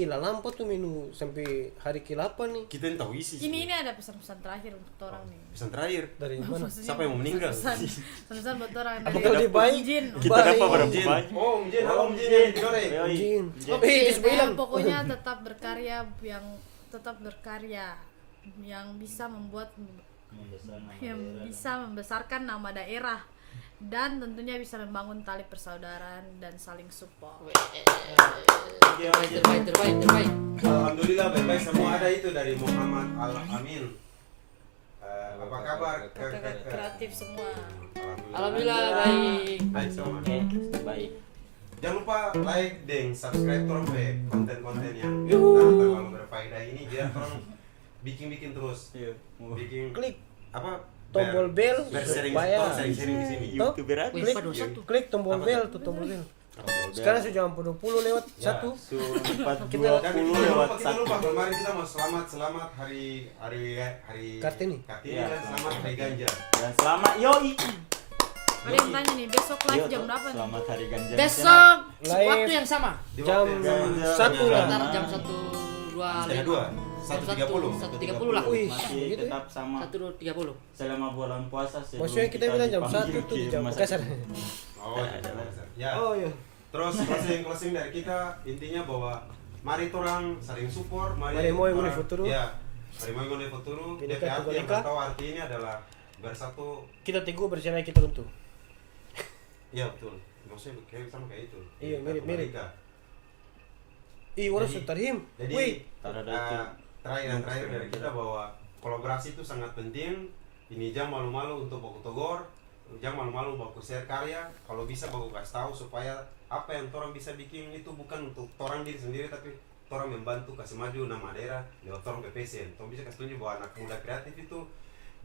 lampu tuh menu sampai hari ke-8 nih. Kita yang tahu isi. Ini ada pesan-pesan terakhir untuk orang nih. Pesan terakhir Dari mana? siapa yang mau meninggal? Pesan buat orang Apa kalau dia baik? Jin. Kita dapat berapa Jin. banyak? Oh, Jin, halo Jin. Jin. Ya, pokoknya tetap berkarya yang bisa membuat yang bisa membesarkan nama daerah dan tentunya bisa membangun tali persaudaraan dan saling support. Terbaik. Alhamdulillah baik-baik semua. Ada itu dari Muhammad Al-Amin. Apa kabar? Kreatif semua. Alhamdulillah baik. Baik semua. Baik. Jangan lupa like dan subscribe terus konten-konten yang terlalu berfaedah ini biar orang bikin terus. Bikin Klik apa? tombol bell supaya supaya sering di sini. YouTuber aja. klik tombol bell tuh tombol bell. Sekarang sudah 20 lewat 1. 420 Dan lewat kita 1. lupa kemarin kita mau selamat hari Kartini. dan selamat hari ganja. Dan selamat yoi. Ada yang tanya nih, besok live jam berapa nih? Selamat hari ganja. Besok Live. waktu yang sama. Jam 1 lah. Sekitar jam 1.25. 1.30 lah. Wih, Masih gitu ya. tetap sama 1.30. selama bulan puasa. sebelum Maksudnya kita bilang jam dipanggil 1 tuh ke jam rumah kasar. sakit. Ya. iya. Terus closing dari kita intinya bahwa mari orang saling support, Mari mau yang futuro. Ya. Mari mau yang futuro. Ini DP arti yang Katolik. tahu arti ini adalah bersatu. Kita teguh bersama kita runtuh. Iya betul. Maksudnya kayak sama kayak itu. Iya, mirip-mirip. Katolik. Orang Jadi- Sutarhim. Jadi Wih, terakhir dari kita bahwa kolaborasi itu sangat penting. Ini jangan malu-malu untuk baku togor, jangan malu-malu baku share karya. Kalau bisa baku kasih tahu supaya apa yang orang bisa bikin itu bukan untuk orang diri sendiri tapi orang membantu kasih maju nama daerah lewat orang PPSN. Orang bisa kasih tunjuk bahwa anak muda kreatif itu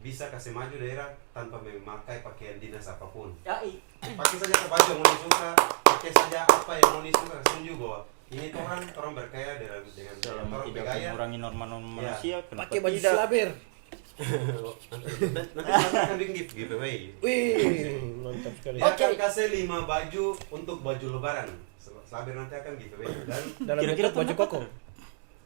bisa kasih maju daerah tanpa memakai pakaian dinas apapun. Pakai saja baju yang mau suka, pakai saja apa yang mau suka, tunjuk bahwa ini orang berkaya dengan Selama orang tidak bergaya. mengurangi norma-norma Ya. manusia, kenapa pakai baju tidak? slaber. Nanti akan bikin giveaway. Wih, mantap sekali. Dia akan kasih 5 baju untuk baju lebaran. Sabir nanti akan giveaway dan Dalam Kira-kira bentuk baju koko.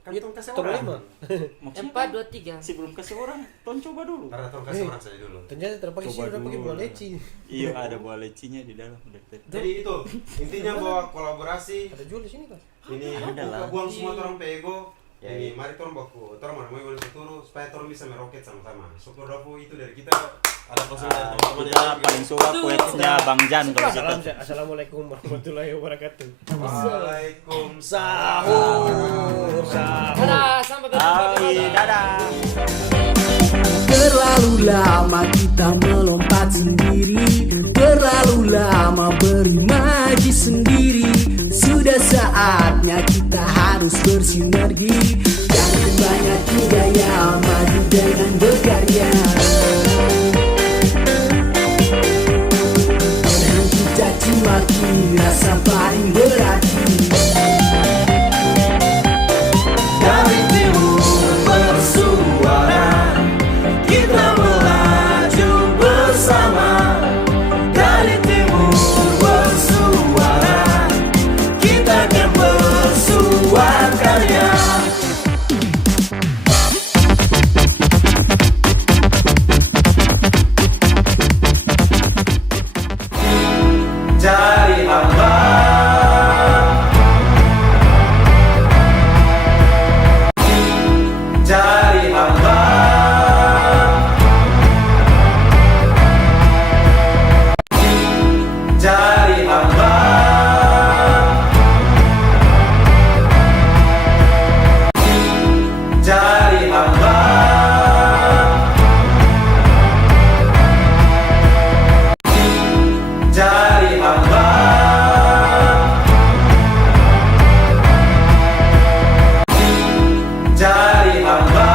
kan tong kasih Tong orang. 5. Maksudnya 4, 2, 3. sebelum kasih orang, ton coba dulu. Karena tong kasih orang saja dulu. Ternyata terpakai sih Coba udah pakai dulu. bola leci. Iya, ada buah lecinya di dalam. Jadi itu intinya bahwa kolaborasi Ada jual di sini kan? ini Ada lah. buang semua orang pego. Ya, Ini ya. mari orang baku, orang mana mau boleh turu supaya orang bisa meroket sama-sama. Syukur Dafu itu dari kita. Ada pesan dari teman-teman Kita paling suka quotes-nya Bang Jan kalau kita. Assalamualaikum warahmatullahi wabarakatuh. Waalaikumsalam. Sahur. Dadah, sampai berjumpa di Hai, dadah. Terlalu lama kita melompat sendiri, terlalu lama berimaji sendiri. Sudah saatnya kita harus bersinergi. Jangan banyak gaya, maju dengan berkarya. Berhenti caci maki, rasa paling berarti. Dari timur bersuara, kita melaju bersama. Dari timur bersuara, kita akan bersuara karya. Cari apa? Cari apa? Cari apa? Cari apa? Cari apa? Cari apa?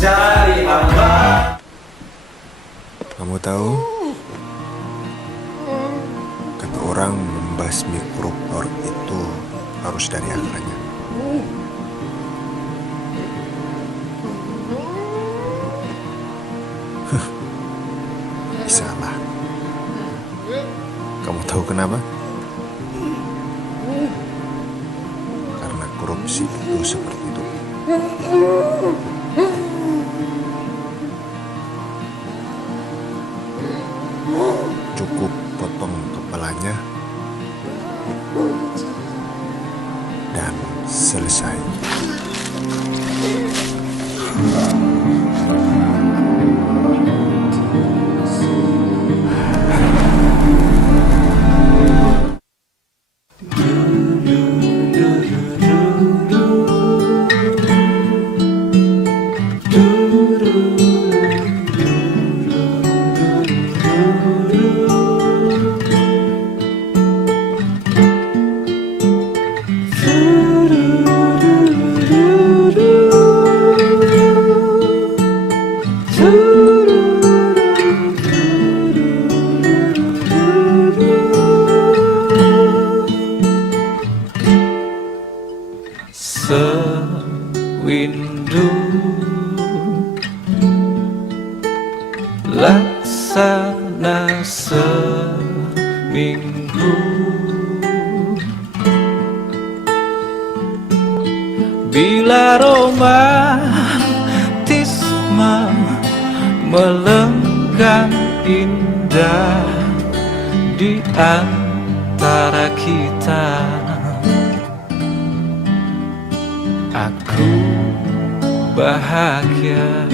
Cari apa? Kamu tahu, kata orang membasmi koruptor itu harus dari akarnya. Bisa lah. Kamu tahu kenapa? Karena korupsi itu seperti itu. Cukup potong kepalanya dan selesai. Sewindu laksana seminggu, bila romantisme melenggang indah di antara kita, aku bahagia.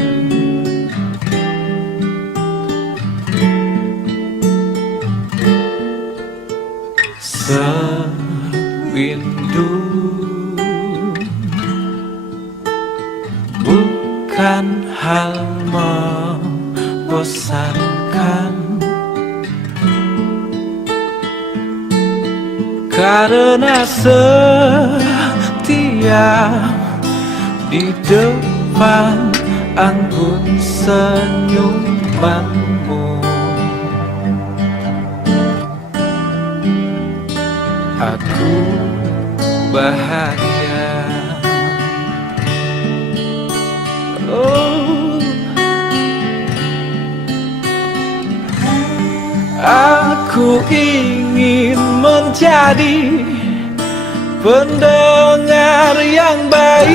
Sewindu bukan hal membosankan, karena setia di depan anggun senyumanmu. Aku bahagia. Aku ingin menjadi pendengar yang baik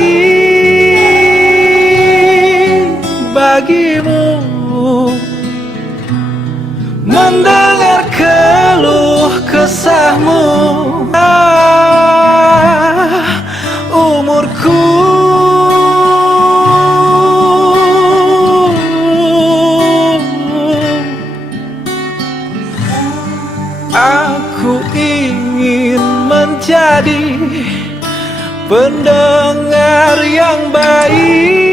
bagimu, mendengar keluh kesahmu. Umurku aku ingin menjadi pendengar yang baik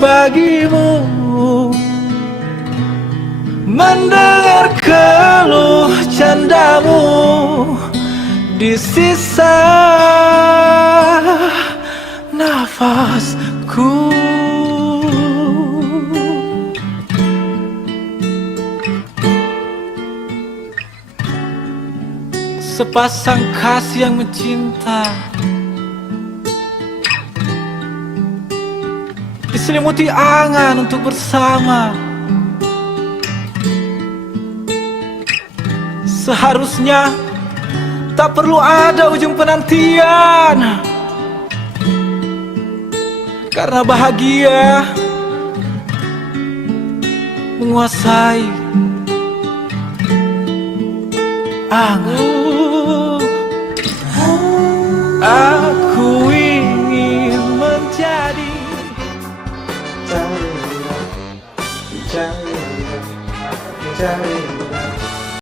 bagimu, mendengar keluh candamu di sisa nafasku. Sepasang kasih yang mencinta diselimuti angan untuk bersama. Seharusnya tak perlu ada ujung penantian, karena bahagia menguasai angan. Aku ingin menjadi Cari